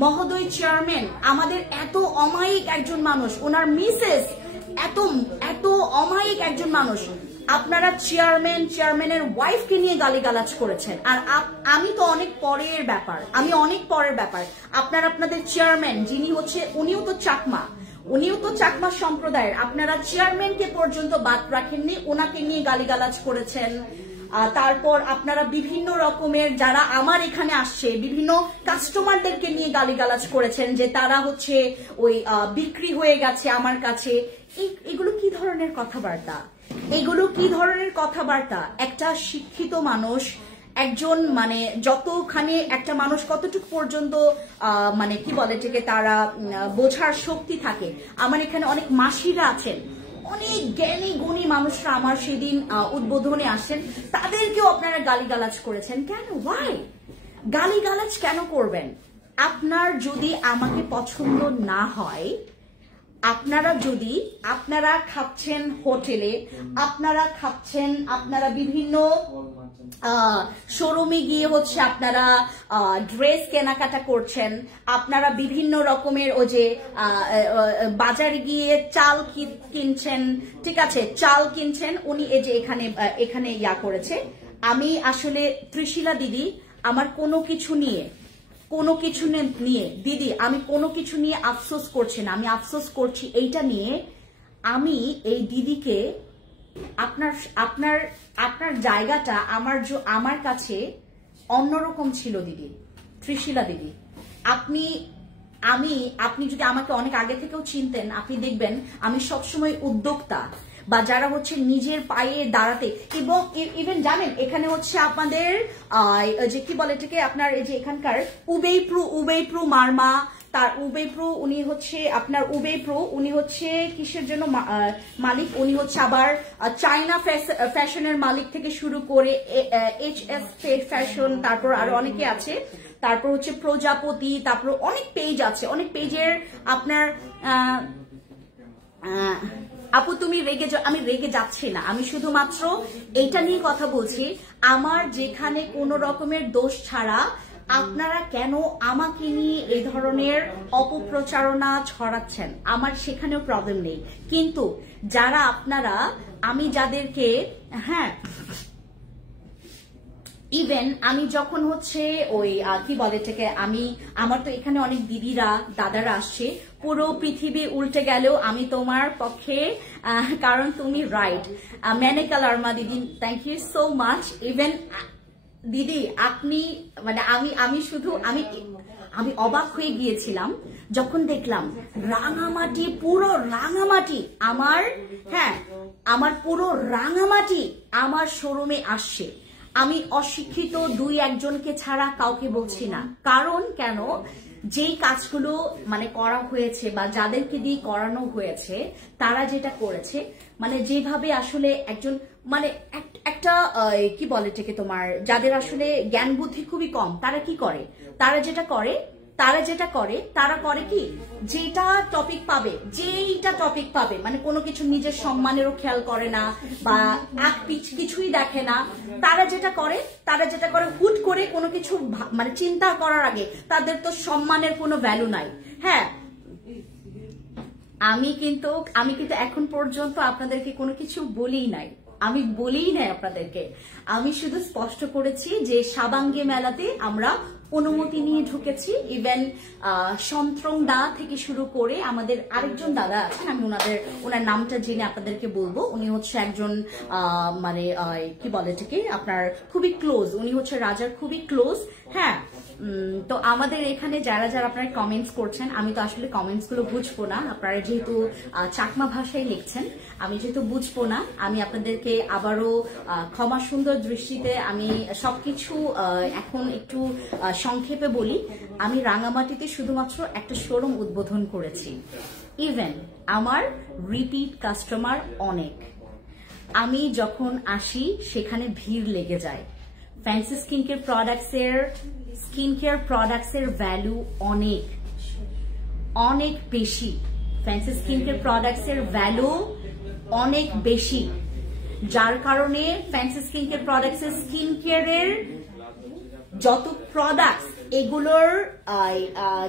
মহোদয় চেয়ারম্যান, আমাদের এত অমায়িক একজন মানুষ, ওনার মিসেস এত অমায়িক একজন মানুষ। আপনারা চেয়ারম্যানের ওয়াইফকে নিয়ে গালিগালাজ করেছেন। আর আমি তো অনেক পরের ব্যাপার। আপনাদের চেয়ারম্যান যিনি হচ্ছে, উনিও তো চাকমা সম্প্রদায়ের। আপনারা চেয়ারম্যানকে পর্যন্ত বাদ রাখেননি, ওনাকে নিয়ে গালিগালাজ করেছেন। তারপর আপনারা বিভিন্ন রকমের যারা আমার এখানে আসছে, বিভিন্ন কাস্টমারদেরকে নিয়ে গালিগালাজ করেছেন যে তারা হচ্ছে ওই বিক্রি হয়ে গেছে আমার কাছে। এগুলো কি ধরনের কথাবার্তা? একটা শিক্ষিত মানুষ, একজন যতখানি একটা মানুষ কতটুকু পর্যন্ত কি বলে এটাকে, তারা বোঝার শক্তি থাকে। আমার এখানে অনেক মাসিরা আছেন, অনেক জ্ঞানী গুণী মানুষরা আমার সেদিন উদ্বোধনে আসেন, তাদেরকেও আপনারা গালিগালাজ করেছেন। কেন? ওয়াই গালিগালাজ কেন করবেন? আপনার যদি আমাকে পছন্দ না হয়, আপনারা খাচ্ছেন হোটেলে, আপনারা বিভিন্ন শোরুমে গিয়ে হচ্ছে আপনারা ড্রেস কেনাকাটা করছেন, আপনারা বিভিন্ন রকমের ওই যে বাজারে গিয়ে চাল কিনছেন, ঠিক আছে, চাল কিনছেন। উনি এই যে এখানে করেছে। আমি আসলে ত্রিশিলা দিদি, আমার কোনো কিছু নিয়ে দিদি, আমি কোনো কিছু নিয়ে আফসোস করছি না। আমি আফসোস করছি এইটা নিয়ে, আমি এই দিদিকে আপনার জায়গাটা আমার কাছে অন্যরকম ছিল দিদি, ত্রিশিলা দিদি। আপনি যদি আমাকে অনেক আগে থেকেও চিনতেন, আপনি দেখবেন আমি সবসময় উদ্যোক্তা, বা যারা হচ্ছে নিজের পায়ে দাঁড়াতে, এবং ইভেন জানেন এখানে হচ্ছে আপনাদের যে কি বলে এটাকে আপনার এই যে এখানকার উবেইপ্রু মারমা, তার উবেইপ্রু উনি হচ্ছে আপনার উবেইপ্রু উনি হচ্ছে কিসের জন্য মালিক, উনি হচ্ছে আবার চায়না ফ্যাশনের মালিক থেকে শুরু করে HS ফ্যাশন, তারপর আরো অনেকে আছে, তারপর হচ্ছে প্রজাপতি, তারপর অনেক পেজ আছে, অনেক পেজের আপনার আপু তুমি রেগে যাও, আমি রেগে যাচ্ছি না, আমি শুধুমাত্র এইটা নিয়ে কথা বলছি। আমার যেখানে কোনো রকমের দোষ ছাড়া আপনারা কেন আমাকে নিয়ে এই ধরনের অপপ্রচারণা ছড়াচ্ছেন, আমার সেখানেও প্রবলেম নেই। কিন্তু যারা আপনারা, আমি যাদেরকে, হ্যাঁ ইভেন আমি যখন হচ্ছে ওই কি বলে থেকে আমার তো এখানে অনেক দিদিরা দাদারা আসছে, পুরো পৃথিবী উল্টে গেলেও আমি তোমার পক্ষে, কারণ তুমি রাইট। মেনে কালারমা দিদি, thank you so much. Even দিদি আপনি মানে আমি অবাক হয়ে গিয়েছিলাম যখন দেখলাম রাঙামাটি, পুরো রাঙামাটি আমার পুরো রাঙামাটি আমার শোরুমে আসছে। আমি অশিক্ষিত 2-1 জনকে ছাড়া কাউকে বলছি না। কারণ কেন, যেই কাজগুলো মানে করা হয়েছে বা যাদেরকে দিয়ে করানো হয়েছে তারা যেটা করেছে, মানে যেভাবে আসলে একজন মানে একটা কি বলে এটাকে তোমার, যাদের আসলে জ্ঞান বুদ্ধি খুবই কম, তারা কি করে, তারা যেটা করে তারা করে কি, যেটা টপিক পাবে, যেইটা টপিক পাবে, মানে কোনো কিছু নিজের সম্মানেরও খেয়াল করে না বা কিছুই দেখে না। তারা যেটা করে হুট করে কোনো কিছু মানে চিন্তা করার আগে তাদের তো সম্মানের কোনো ভ্যালু নাই। হ্যাঁ, আমি কিন্তু এখন পর্যন্ত আপনাদেরকে কোনো কিছু বলিই নাই, আপনাদেরকে। আমি শুধু স্পষ্ট করেছি যে সাবাঙ্গে মেলাতে আমরা অনুমতি নিয়ে ঢুকেছি। ইভেন সন্ত্রং দা থেকে শুরু করে আমাদের আরেকজন দাদা আছেন, আমি ওনার নামটা জেনে আপনাদেরকে বলবো। উনি হচ্ছে একজন মানে কি বলে এটাকে আপনার খুবই ক্লোজ, উনি হচ্ছে রাজার খুবই ক্লোজ। হ্যাঁ, তো আমাদের এখানে যারা আপনারা কমেন্টস করছেন, আমি তো আসলে কমেন্টস গুলো বুঝবো না, আপনারা যেহেতু চাকমা ভাষায় লিখছেন, আমি যেহেতু বুঝবো না, আমি আপনাদেরকে আবারও ক্ষমা সুন্দর দৃষ্টিতে আমি সবকিছু এখন একটু সংক্ষেপে বলি। আমি রাঙামাটিতে শুধুমাত্র একটা শোরুম উদ্বোধন করেছি। ইভেন আমার রিপিট কাস্টমার অনেক, আমি যখন আসি সেখানে ভিড় লেগে যায়। ফ্যান্সি স্কিন কেয়ার প্রোডাক্টসের ভ্যালু অনেক বেশি। ফ্যান্সি স্কিন কেয়ার প্রোডাক্টসের ভ্যালু অনেক বেশি, যার কারণে ফ্যান্সি স্কিন কেয়ার প্রোডাক্টসের স্কিন কেয়ারের যত প্রোডাক্টস এগুলোর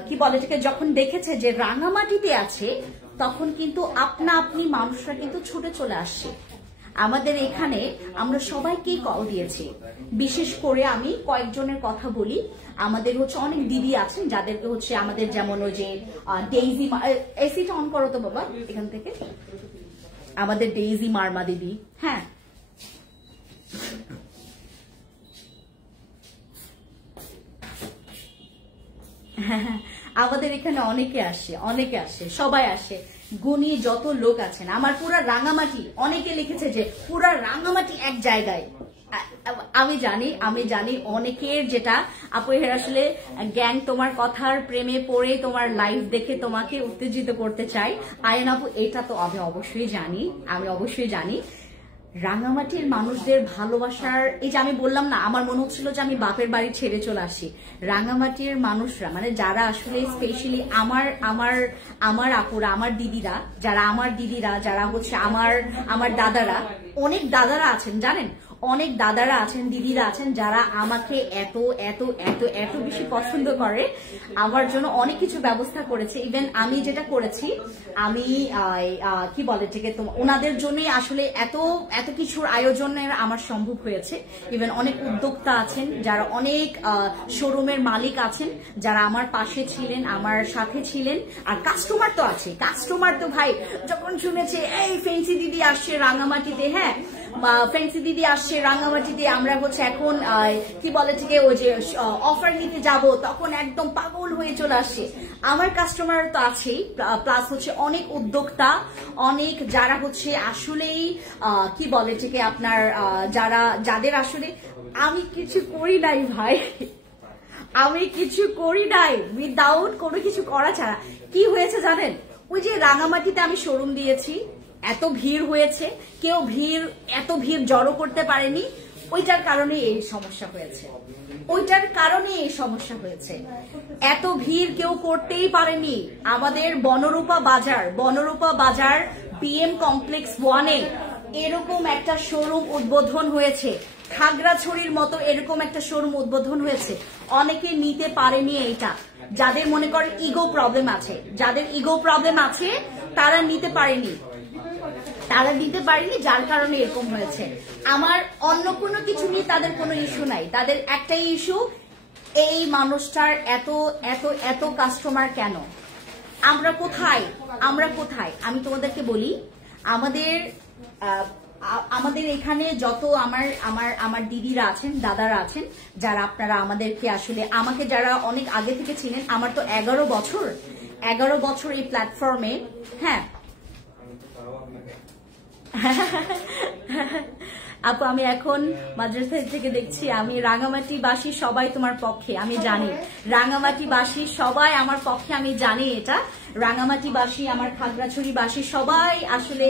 কি বলে এটাকে যখন দেখেছে যে রাঙামাটিতে আছে, তখন কিন্তু আপনি মানুষরা কিন্তু ছুটে চলে আসছে আমাদের এখানে। আমরা সবাইকেই কল দিয়েছি, বিশেষ করে আমি কয়েকজনের কথা বলি। আমাদের হচ্ছে অনেক দিদি আছেন যাদেরকে হচ্ছে আমাদের, যেমন ওই যে ডেইজি, এসিটা অন করো তো বাবা এখান থেকে, আমাদের ডেইজি মারমা দিদি। হ্যাঁ, আমাদের এখানে অনেকে আসে, সবাই আসে, গুণী যত লোক আছেন। আমার পুরা রাঙামাটি, অনেকে লিখেছে যে পুরা রাঙামাটি এক জায়গায়। আমি জানি অনেকের যেটা আপু এর আসলে গ্যাং তোমার কথার প্রেমে পড়ে তোমার লাইভ দেখে তোমাকে উত্তেজিত করতে চাই। আয়ন আপু, এটা তো আমি অবশ্যই জানি। রাঙামাটির মানুষদের ভালোবাসার, এই যে আমি বললাম না, আমার মনে হচ্ছিল যে আমি বাপের বাড়ি ছেড়ে চলে আসি। রাঙামাটির মানুষরা মানে যারা আসলে স্পেশালি আমার আপুরা, আমার দিদিরা, যারা হচ্ছে আমার দাদারা, অনেক দাদারা আছেন জানেন, অনেক দাদারা আছেন, দিদিরা আছেন, যারা আমাকে এত এত এত এত বেশি পছন্দ করে, আমার জন্য অনেক কিছু ব্যবস্থা করেছে। ইভেন আমি যেটা করেছি, আমি কি বলে থেকে ওনাদের জন্যই আসলে এত এত কিছুর আয়োজনের আমার সম্ভব হয়েছে। ইভেন অনেক উদ্যোক্তা আছেন, যারা অনেক শোরুমের মালিক আছেন, যারা আমার পাশে ছিলেন, আমার সাথে ছিলেন। আর কাস্টমার তো আছে, কাস্টমার তো ভাই যখন শুনেছে এই ফেন্সি দিদি আসছে রাঙামাটিতে, হ্যাঁ ফ্যান্সি দিদি আসছে রাঙামাটিতে, আমরা হচ্ছে এখন কি বলে ঠিক ওই যে অফার নিতে যাব, তখন একদম পাগল হয়ে চলে আসছে। আমার কাস্টমার তো আছেই, প্লাস হচ্ছে অনেক উদ্যোক্তা, অনেক যারা হচ্ছে আসলেই কি বলে ঠিক আপনার যাদের আসলে আমি কিছু করি নাই ভাই, আমি কিছু করি নাই, উইদাউট কোনো কিছু করা ছাড়া। কি হয়েছে জানেন, ওই যে রাঙামাটিতে আমি শোরুম দিয়েছি, এত ভিড় হয়েছে, কেউ এত ভিড় জড়ো করতে পারেনি, ওইটার কারণে এই সমস্যা হয়েছে, ওইটার কারণে এই সমস্যা হয়েছে। এত ভিড় কেউ করতেই পারেনি। আমাদের বনরূপা বাজার বিএম কমপ্লেক্স 1-এ এরকম একটা শোরুম উদ্বোধন হয়েছে, খাগড়াছড়ির মতো এরকম একটা শোরুম উদ্বোধন হয়েছে, অনেকে নিতে পারেনি। এইটা যাদের মনে করেন ইগো প্রবলেম আছে, তারা নিতে পারেনি, যার কারণে এরকম হয়েছে। আমার অন্য কোনো কিছু নিয়ে তাদের কোনো ইস্যু নাই, তাদের একটাই ইস্যু, এই মানুষটার এত এত এত কাস্টমার কেন, আমরা কোথায়। আমি তোমাদেরকে বলি, আমাদের এখানে যত আমার দিদিরা আছেন, দাদারা আছেন, যারা আপনারা আমাদেরকে আসলে আমাকে যারা অনেক আগে থেকে চিনেন, আমার তো 11 বছর এই প্ল্যাটফর্মে। হ্যাঁ আপু, আমি এখন মাদ্রাসা থেকে দেখছি, আমি রাঙামাটিবাসী সবাই তোমার পক্ষে, আমি জানি রাঙামাটিবাসী সবাই আমার পক্ষে, আমি জানি এটা। রাঙামাটিবাসী, আমার খাগড়াছড়িবাসী সবাই আসলে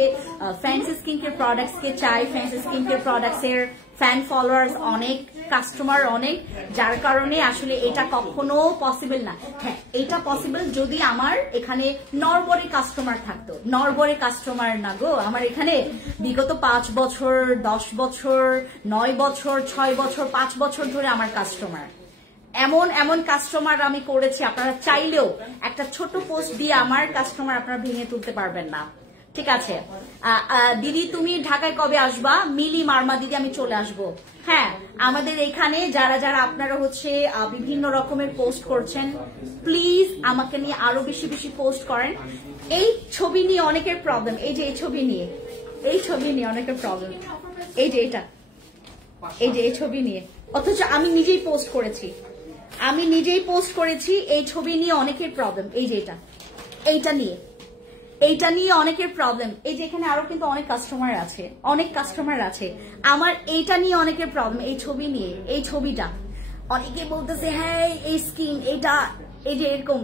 ফ্যান্সি স্কিন কেয়ার প্রোডাক্টস কে চাই। ফ্যান্সি স্কিন কেয়ার প্রোডাক্টস এর ফ্যান ফলোয়ার্স অনেক, কাস্টমার অনেক, যার কারণে আসলে এটা কখনো পসিবল না। হ্যাঁ, এটা পসিবল যদি আমার এখানে নরবরে কাস্টমার থাকতো। নরবরে কাস্টমার না গো, আমার এখানে বিগত 5 বছর, 10 বছর, 9 বছর, 6 বছর, 5 বছর ধরে আমার কাস্টমার। এমন কাস্টমার আমি করেছি, আপনারা চাইলেও একটা ছোট পোস্ট দিয়ে আমার কাস্টমার আপনারা ভেঙে তুলতে পারবেন না। ঠিক আছে দিদি, তুমি ঢাকায় কবে আসবা? মিলি মার্মা দিদি, আমি চলে আসবো। হ্যাঁ, আমাদের এখানে যারা আপনারা হচ্ছে বিভিন্ন রকমের পোস্ট করছেন, প্লিজ আমাকে নিয়ে আরো বেশি বেশি পোস্ট করেন। এই ছবি নিয়ে অনেকের প্রবলেম, এই যে এই ছবি নিয়ে অনেকের প্রবলেম, এই যে এটা, এই ছবি নিয়ে, অথচ আমি নিজেই পোস্ট করেছি, এই ছবি নিয়ে অনেকের প্রবলেম। এই যে এইটা নিয়ে অনেকের প্রবলেম। এই যে এখানে আরো কিন্তু অনেক কাস্টমার আছে, আমার এইটা নিয়ে অনেকের প্রবলেম, এই ছবি নিয়ে, এই ছবিটা অনেকে বলতেছে হ্যাঁ এই স্কিন, এইটা এই যে এরকম,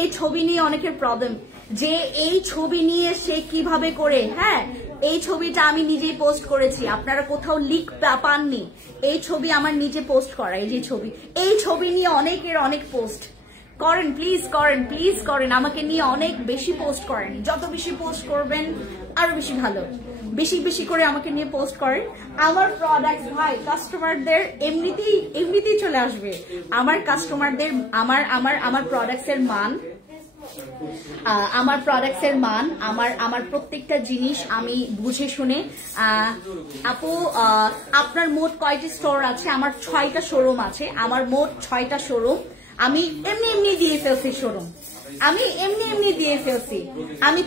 এই ছবি নিয়ে অনেকের প্রবলেম, যে এই ছবি নিয়ে সে কিভাবে করে। হ্যাঁ, এই ছবিটা আমি নিজেই পোস্ট করেছি, আপনারা কোথাও লিক পাননি, এই ছবি আমার নিজে পোস্ট করা। এই যে এই ছবি নিয়ে অনেকের অনেক পোস্ট করেন, প্লিজ করেন, আমাকে নিয়ে অনেক বেশি পোস্ট করেন। যত বেশি পোস্ট করবেন আরো বেশি ভালো, বেশি করে আমাকে নিয়ে পোস্ট করেন। আমার প্রোডাক্ট ভাই কাস্টমারদের এমনিতেই চলে আসবে। আমার কাস্টমারদের আমার প্রোডাক্টসের মান, আমার প্রত্যেকটা জিনিস আমি বুঝে শুনে। আপু, আপনার মোট কয়টি স্টোর আছে? আমার 6টা শোরুম আছে, আমার মোট 6টা শোরুম। আমি এমনি দিয়ে ফেলছি শোরুম, আমি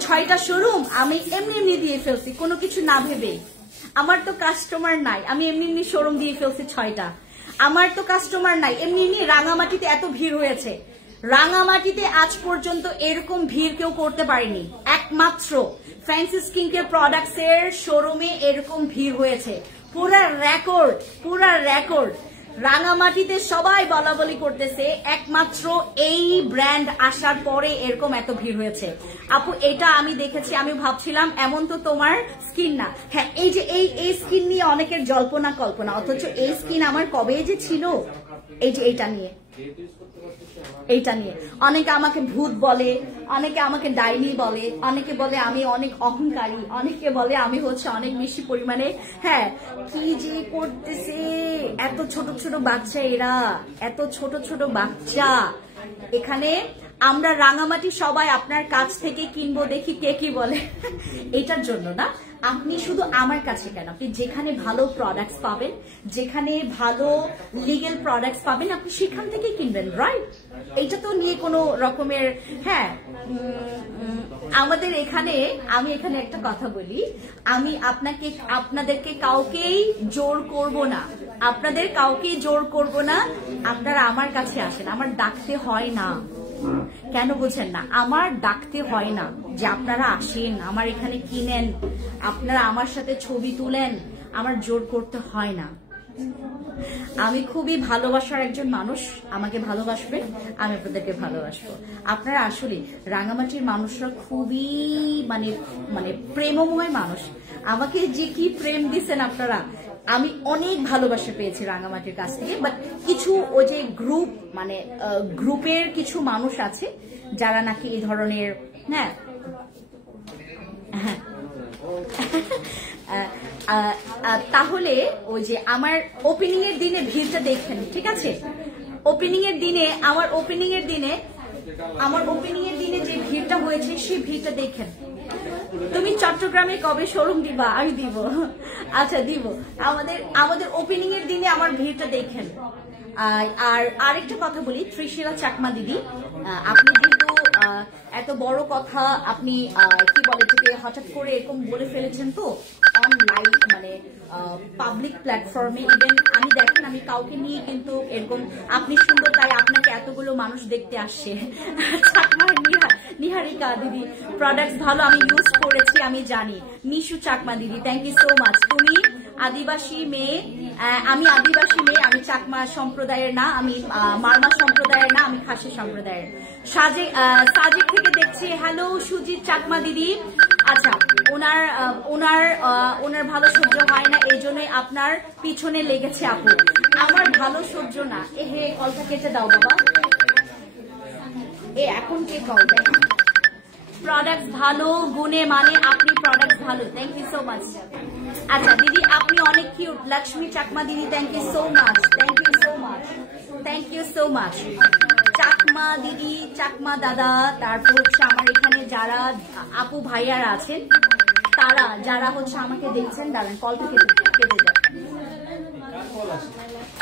6টা শোরুম আমি এমনি দিয়ে ফেলছি, কোনো কিছু না ভেবে। আমার তো কাস্টমার নাই, আমি এমনি শোরুম দিয়ে ফেলছি 6টা। আমার তো কাস্টমার নাই, এমনি। রাঙামাটিতে এত ভিড় হয়েছে, রাঙামাটিতে আজ পর্যন্ত এরকম ভিড় কেউ করতে পারেনি, একমাত্র ফ্যান্সি স্কিন কেয়ার প্রোডাক্টস এর শোরুমে এরকম ভিড় হয়েছে। পুরা রেকর্ড। রাঙামাটিতে সবাই বলাবলি করতেছে, একমাত্র এই ব্র্যান্ড আসার পরে এরকম এত ভিড় হয়েছে। আপু, এটা আমি দেখেছি, আমি ভাবছিলাম এমন তো তোমার স্কিন না। হ্যাঁ, এই যে এই স্কিন নিয়ে অনেকের জল্পনা কল্পনা, অথচ এই স্কিন আমার কবে যে ছিল। এই যে এইটা নিয়ে অনেকে আমাকে ভূত বলে, অনেকে আমাকে ডাইনি বলে, অনেকে বলে আমি অনেক অহংকারী, অনেকে বলে আমি হচ্ছে অনেক বেশি পরিমাণে। হ্যাঁ, কি যে করতেছে এত ছোট বাচ্চা, এরা এত ছোট বাচ্চা। এখানে আমরা রাঙামাটি সবাই আপনার কাছ থেকে কিনবো, দেখি কে কি বলে। এটার জন্য না, আপনি শুধু আমার কাছে কেন, আপনি যেখানে ভালো প্রোডাক্টস পাবেন, যেখানে ভালো লিগ্যাল প্রোডাক্টস পাবেন, আপনি সেখান থেকে কিনবেন, রাইট? এটা তো নিয়ে কোনো রকমের, হ্যাঁ। আমাদের এখানে, আমি এখানে একটা কথা বলি, আমি আপনাদেরকে কাউকেই জোর করব না, আপনাদের কাউকেই জোর করব না। আপনারা আমার কাছে আসেন, আমার ডাকতে হয় না। কেন বুঝেন না? আমার ডাকতে হয় না যে আপনারা আসেন আমার এখানে কিনেন, আপনারা আমার সাথে ছবি তুলেন, আমার জোর করতে হয় না। আমি খুবই ভালোবাসার একজন মানুষ, আমাকে ভালোবাসবে, আমি আপনাদেরকে ভালোবাসবো। আপনারা আসলে রাঙামাটির মানুষরা খুবই মানে প্রেমময় মানুষ। আমাকে যে কি প্রেম দিচ্ছেন আপনারা, আমি অনেক ভালোবাসা পেয়েছি রাঙামাটির কাছ থেকে। বাট কিছু ওই যে গ্রুপ, মানে গ্রুপের কিছু মানুষ আছে যারা নাকি এই ধরনের, হ্যাঁ হ্যাঁ তাহলে ওই যে আমার ওপেনিং এর দিনে ভিড়টা দেখেন, ঠিক আছে? ওপেনিং এর দিনে, আমার ওপেনিং এর দিনে যে ভিড়টা হয়েছে, সেই ভিড়টা দেখেন। তুমি চট্টগ্রামে কবে শোরুম দিবা? আমি দিব, আচ্ছা দিব। আমাদের ওপেনিং এর দিনে আমার ভিড়টা দেখেন। আর আরেকটা কথা বলি, ত্রিশিলা চাকমা দিদি, আপনি যেহেতু এত বড় কথা আপনি কি বলে এটাকে হঠাৎ করে এরকম বলে ফেলেছেন, তো অনলাইন মানে পাবলিক প্ল্যাটফর্মে, ইভেন আমি দেখেন আমি কাউকে নিয়ে কিন্তু এরকম, আপনি সুন্দর তাই আপনাকে এতগুলো মানুষ দেখতে আসছে। চাকমা নিহারিকা দিদি প্রোডাক্টস ভালো, আমি ইউজ করেছি, আমি জানি। নিশু চাকমা দিদি, থ্যাংক ইউ সো মাচ। তুমি আদিবাসী মেয়ে, আমি আদিবাসী মেয়ে, আমি চাকমা সম্প্রদায়ের না, আমি মারমা সম্প্রদায়ের না, আমি খাসি সম্প্রদায়ের। সাজেক থেকে দেখছি, হ্যালো সুজিত চাকমা দিদি। আচ্ছা, ওনার ভালো সহ্য হয় না, এই জন্যই আপনার পিছনে লেগেছে আপু। আমার ভালো সহ্য না, হে কলটা কেটে দাও বাবা। এখন কে কল দেয়? প্রোডাক্ট ভালো, গুণে মানে আপনি প্রোডাক্ট ভালো, থ্যাংক ইউ সো মাচ। আচ্ছা দিদি আপনি অনেক কিউট, লক্ষ্মী চাকমা দিদি, thank you so much, thank you so much, thank you so much. Chakma দিদি, চাকমা দাদা, তারপর হচ্ছে আমার এখানে যারা আপু ভাইয়ারা আছেন, তারা যারা হচ্ছে আমাকে দেখছেন, দাঁড়ান কলটা কেটে যায়।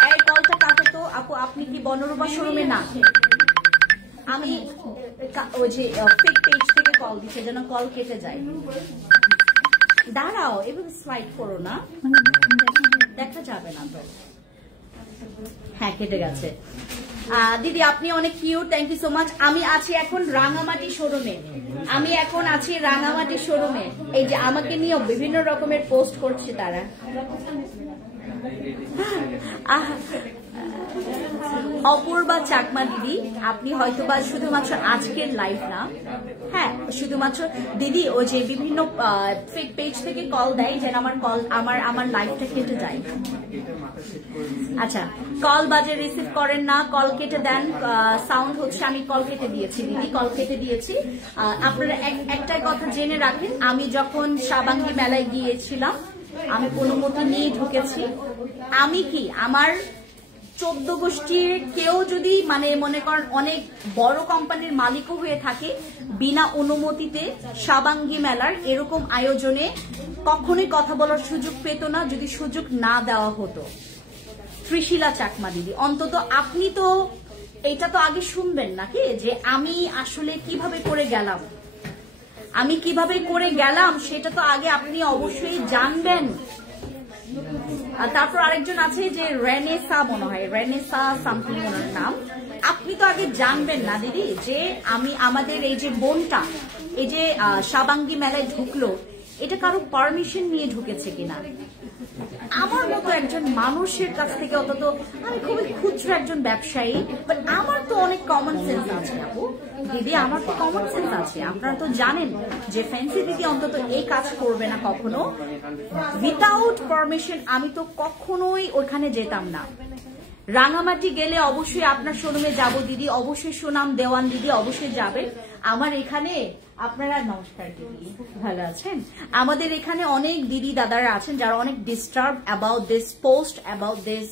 এই কলটা কাটো তো আপু। আপনি কি বনরূপা শোরুমে? না, আমি ওই যে ফেক পেজ থেকে কল দিচ্ছে, যেন কল কেটে যায়। দাঁড়াও, এভাবে স্লাইড করো না, দেখা যাবে না তো। হ্যাঁ কেটে গেছে। দিদি আপনি অনেক cute, thank you so much. আমি আছি এখন রাঙামাটি শোরুমে, এই যে আমাকে নিয়ে বিভিন্ন রকমের পোস্ট করছে তারা। অপূর্বা চাকমা দিদি, আপনি হয়তোবা শুধুমাত্র আজকের লাইভ না, হ্যাঁ শুধুমাত্র দিদি ওই যে বিভিন্ন ফেক পেজ থেকে কল দেয় যেন আমার লাইভটা কেটে যায়। আচ্ছা, কল বাজে রিসিভ করেন না, কল কেটে দেন, সাউন্ড হচ্ছে। আমি কল কেটে দিয়েছি দিদি, কল কেটে দিয়েছি। আপনারা একটাই কথা জেনে রাখেন, আমি যখন সাবাঙ্গি মেলায় গিয়েছিলাম, আমি অনুমতি নিয়ে ঢুকেছি। আমি কি আমার 14 গোষ্ঠীর কেউ যদি মানে মনে করেন অনেক বড় কোম্পানির মালিকও হয়ে থাকে, বিনা অনুমতিতে সাবাঙ্গি মেলার এরকম আয়োজনে কখনোই কথা বলার সুযোগ পেত না, যদি সুযোগ না দেওয়া হতো। ত্রিশিলা চাকমা দিদি, অন্তত আপনি তো এটা তো আগে শুনবেন নাকি, যে আমি আসলে কিভাবে করে গেলাম, সেটা তো আগে আপনি অবশ্যই জানবেন। আর তারপর আরেকজন আছে যে রেনেসা, মনে হয় রেনেসা সামথিং ওনার নাম। আপনি তো আগে জানবেন না দিদি, যে আমাদের এই যে বোনটা এই যে সাবাঙ্গি মেলায় ঢুকলো, এটা কারো পারমিশন নিয়ে ঢুকেছে কিনা। আমার মতো একজন মানুষের কাছ থেকে, অন্তত আমি খুবই ক্ষুদ্র একজন ব্যবসায়ী, বাট আমার তো অনেক কমন সেন্স আছে আপু দিদি, আমার তো কমন সেন্স আছে। আপনারা তো জানেন যে ফ্যান্সি দিদি অন্তত এই কাজ করবে না কখনো, উইথাউট পারমিশন। আমি তো কখনোই ওখানে যেতাম না। রাঙামাটি গেলে অবশ্যই আপনার শোরুমে যাব দিদি, অবশ্যই সুনাম দেওয়ান দিদি, অবশ্যই যাবেন আমার এখানে। আপনারা নমস্কার দিদি, ভালো আছেন? আমাদের এখানে অনেক দিদি দাদারা আছেন যারা অনেক disturb about this post, about this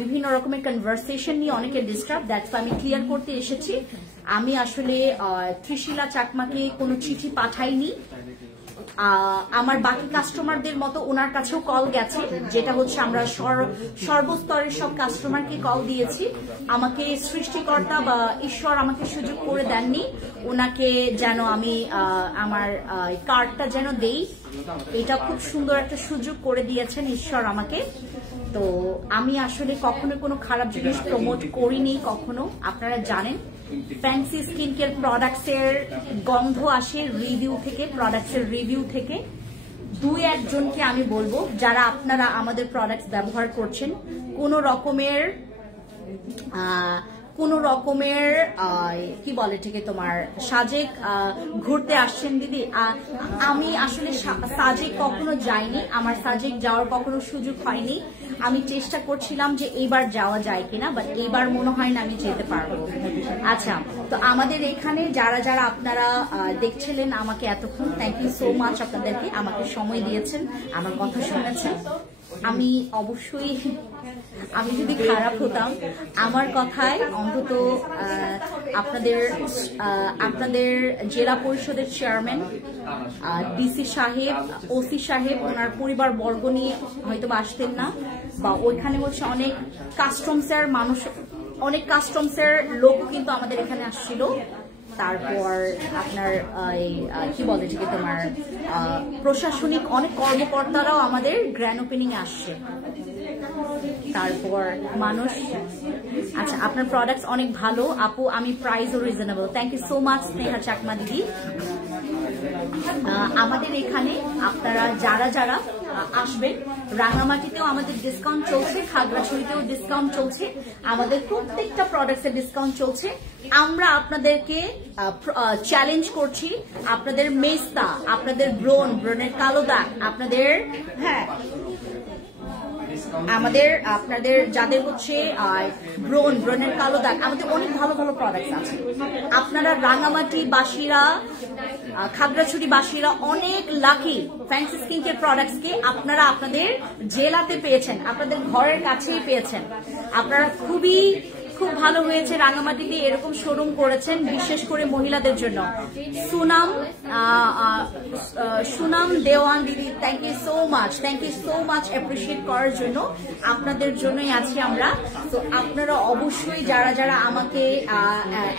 বিভিন্ন রকমের কনভারসেশন নিয়ে অনেকে ডিস্টার্ব, দ্যাটস আমি ক্লিয়ার করতে এসেছি। আমি আসলে ত্রিশিলা চাকমাকে কোনো চিঠি পাঠাইনি। আমার বাকি কাস্টমারদের মতো ওনার কাছেও কল গেছে, যেটা হচ্ছে আমরা সর্বস্তরের সব কাস্টমারকে কল দিয়েছি। আমাকে সৃষ্টিকর্তা বা ঈশ্বর আমাকে সুযোগ করে দেননি ওনাকে যেন আমি আমার কার্ডটা যেন দেই। এটা খুব সুন্দর একটা সুযোগ করে দিয়েছেন ঈশ্বর আমাকে। তো আমি আসলে কখনো কোনো খারাপ জিনিস প্রমোট করিনি কখনো। আপনারা জানেন ফ্যান্সি স্কিন কেয়ার প্রোডাক্টস এর গন্ধ আসে রিভিউ থেকে, প্রোডাক্টস এর রিভিউ থেকে। 2-1 জনকে আমি বলবো যারা আপনারা আমাদের প্রোডাক্টস ব্যবহার করছেন, কোনো রকমের কি বলে ঠিক তোমার সাজেক ঘুরতে আসছেন দিদি। আমি আসলে সাজেক কখনো যাইনি, আমার সাজেক যাওয়ার কখনো সুযোগ হয়নি। আমি চেষ্টা করছিলাম যে এইবার যাওয়া যায় কিনা, বাট এইবার মনে হয় না আমি যেতে পারবো। আচ্ছা, তো আমাদের এখানে যারা যারা আপনারা দেখছিলেন আমাকে এতক্ষণ, থ্যাংক ইউ সো মাচ আপনাদেরকে, আমাকে সময় দিয়েছেন, আমার কথা শুনেছেন। আমি অবশ্যই, আমি যদি খারাপ হতাম আমার কথায় অন্তত আপনাদের জেলা পরিষদের চেয়ারম্যান ডিসি সাহেব, ওসি সাহেব, ওনার পরিবার বর্গ নিয়ে হয়তো আসতেন না, বা ওইখানে হচ্ছে অনেক কাস্টমসের মানুষ, অনেক কাস্টমসের লোকও কিন্তু আমাদের এখানে আসছিল। তারপর আপনার কি বলে ঠিক তোমার প্রশাসনিক অনেক কর্মকর্তারাও আমাদের গ্র্যান্ড ওপেনিং আসছে। তারপর মানুষ, আচ্ছা আপনার প্রোডাক্টস অনেক ভালো আপু, আমি প্রাইসও reasonable. Thank you so much Sneha Chakma দিদি। আমাদের এখানে আপনারা যারা যারা আসবেন, রাঙামাটিতেও আমাদের ডিসকাউন্ট চলছে, খাগড়াছড়িতেও ডিসকাউন্ট চলছে, আমাদের প্রত্যেকটা প্রোডাক্টসের ডিসকাউন্ট চলছে। আমরা আপনাদেরকে চ্যালেঞ্জ করছি, আপনাদের মেস্তা, আপনাদের ব্রণের কালো দাগ, আপনাদের আপনাদের যাদের হচ্ছে ব্রণের কালো দাগ, আমাদের অনেক ভালো ভালো প্রোডাক্ট আছে। আপনারা রাঙামাটি বাসীরা, খাগড়াছড়ি বাসীরা অনেক lucky fancy skin care products কে আপনারা আপনাদের জেলাতে পেয়েছেন, আপনাদের ঘরের কাছেই পেয়েছেন। আপনারা খুব ভালো হয়েছে রাঙামাটিতে এরকম শোরুম করেছেন, বিশেষ করে মহিলাদের জন্য। সুনাম দেওয়ান দিদি, thank you so much appreciate করার জন্য। আপনাদের জন্যই আছি আমরা। তো আপনারা অবশ্যই যারা যারা আমাকে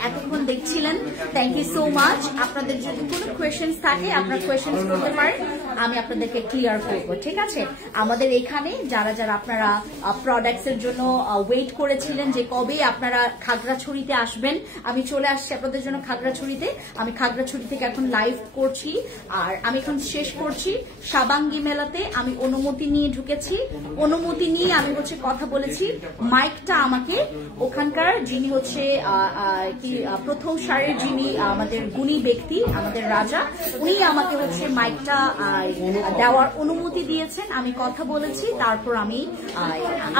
এতক্ষণ দেখছিলেন, থ্যাংক ইউ সো মাচ। আপনাদের যদি কোনো কোয়েশ্চেন্স থাকে আপনারা কোয়েশ্চেন্স করতে পারেন, আমি আপনাদেরকে ক্লিয়ার করবো, ঠিক আছে? আমাদের এখানে যারা যারা আপনারা প্রোডাক্টস এর জন্য ওয়েট করেছিলেন যে কবে আপনারা খাগড়াছড়িতে আসবেন, আমি চলে আসছি আপনাদের জন্য খাগড়াছড়িতে। আমি খাগড়াছড়ি থেকে এখন লাইভ করছি, আর আমি এখন শেষ করছি সাবাঙ্গি মেলাতে। আমি অনুমতি নিয়ে ঢুকেছি, অনুমতি নিয়ে আমি হচ্ছে কথা বলেছি। মাইকটা আমাকে ওখানকার যিনি হচ্ছে প্রথম সারির যিনি আমাদের গুণী ব্যক্তি, আমাদের রাজা, উনি আমাকে হচ্ছে মাইকটা দেওয়ার অনুমতি দিয়েছেন। আমি কথা বলেছি, তারপর আমি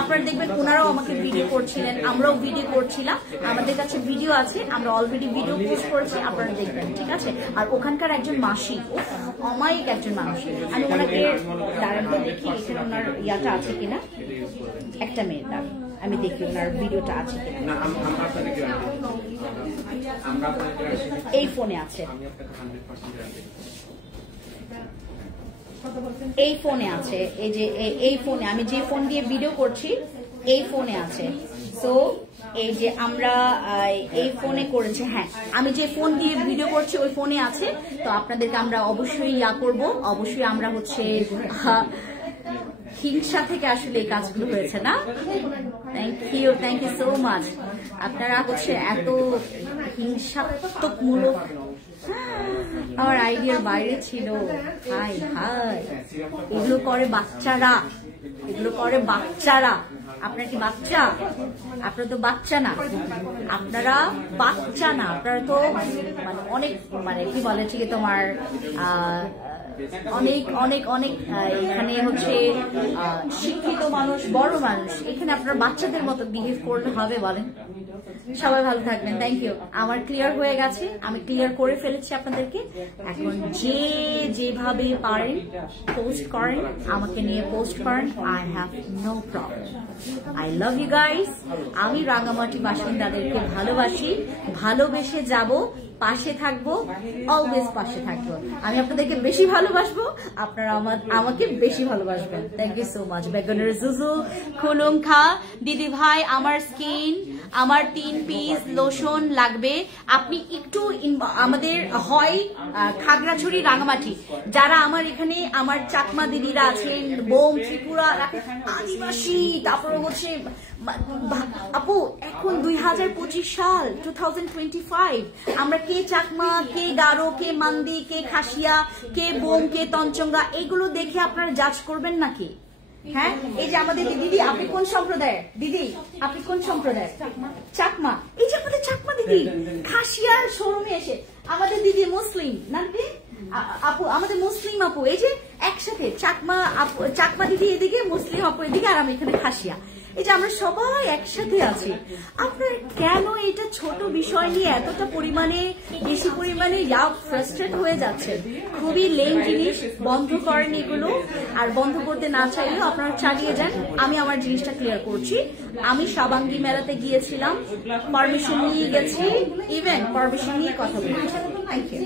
আপনারা দেখবেন ওনারাও আমাকে ভিডিও করছিলেন, আমরাও ভিডিও করছিলাম, আমাদের কাছে ভিডিও আছে, আমরা অলরেডি ভিডিও পোস্ট করেছি, আপনারা দেখবেন, ঠিক আছে? আর ওখানকার একজন মাসি, অমায়িক একজন মানুষ। আমি ওনাকে দাঁড়াতে দেখি এখানে ওনার ইয়াটা আছে কিনা, একটা মিনিট আমি দেখি ওনার ভিডিওটা আছে কিনা। এই ফোনে আছে, এই ফোনে আছে, এই যে এই ফোনে, আমি যে ফোন দিয়ে ভিডিও করছি এই ফোনে আছে। সো এই যে আমরা এই ফোনে করেছে, হ্যাঁ আমি যে ফোন দিয়ে ভিডিও করছি ওই ফোনে আছে। তো আপনাদেরকে আমরা অবশ্যই ইয়া করব, অবশ্যই আমরা হচ্ছে হিংসা থেকে আসলে এই কাজগুলো হয়েছে না। Thank you so much. আপনারা হচ্ছে এত হিংসাত্মকমূলক, আমার আইডিয়ার বাইরে ছিল। হাই হাই, এগুলো করে বাচ্চারা, এগুলো করে বাচ্চারা। আপনার কি বাচ্চা? আপনারা তো বাচ্চা না, আপনারা বাচ্চা না, আপনারা তো মানে অনেক মানে কি বলে ঠিক তোমার অনেক অনেক অনেক এখানে হচ্ছে শিক্ষিত মানুষ, বড় মানুষ, এখানে আপনার বাচ্চাদের মতো বিহেভ করলে হবে বলেন? সবাই ভালো থাকবেন, থ্যাংক ইউ। আমার ক্লিয়ার হয়ে গেছে, আমি ক্লিয়ার করে ফেলেছি আপনাদেরকে। এখন যে যেভাবে পারেন পোস্ট করেন, আমাকে নিয়ে পোস্ট করেন, I have no problem. I love you guys. আমি রাঙামাটি বাসিন্দাদেরকে ভালোবাসি, ভালোবেসে যাব, পাশে থাকবো, অলওয়েজ পাশে থাকবো। আমি আপনাদেরকে বেশি ভালোবাসবো, আপনারা আমাকে বেশি ভালোবাসবেন। Thank you so much. বেগুনের জুজু, খুলুম খা দিদি ভাই, আমার স্কিন, আমার 3 পিস লোশন লাগবে। আপনি একটু আমাদের হয় খাগড়াছড়ি, রাঙামাটি, যারা আমার এখানে আমার চাকমা দিদিরা আছেন, বোম, ত্রিপুরা, আদিবাসী, তারপরে হচ্ছে আপু এখন 2025 সাল 2025, আমরা কে চাকমা, কে গারো, কে মান্দি, কে খাসিয়া, কে বোম, কে তঞ্চঙ্গা, এগুলো দেখে আপনারা জাজ করবেন নাকি? হ্যাঁ, এই যে আমাদের দিদি, আপনি কোন সম্প্রদায়ের দিদি? আপনি কোন সম্প্রদায়ের? চাকমা। এই যে আমাদের চাকমা দিদি খাসিয়ার শোরুমে এসে, আমাদের দিদি মুসলিম নাকি আপু, আমাদের মুসলিম আপু, এই যে একসাথে চাকমা আপু, চাকমা দিদি এদিকে, মুসলিম আপু এদিকে, আর আমি এখানে খাসিয়া। এই যে আমরা সবাই একসাথে আছি। আপনারা কেন এটা ছোট বিষয় নিয়ে এতটা পরিমাণে, বেশি পরিমাণে ফ্রাস্ট্রেট হয়ে যাচ্ছেন? খুবই লেম জিনিস, বন্ধ করেন এগুলো। আর বন্ধ করতে না চাইলেও আপনারা চালিয়ে যান। আমি আমার জিনিসটা ক্লিয়ার করছি। আমি সাবাঙ্গি মেলাতে গিয়েছিলাম, পারমিশন নিয়ে গেছি, ইভেন পারমিশন নিয়ে কথা বলেছি। Thank you.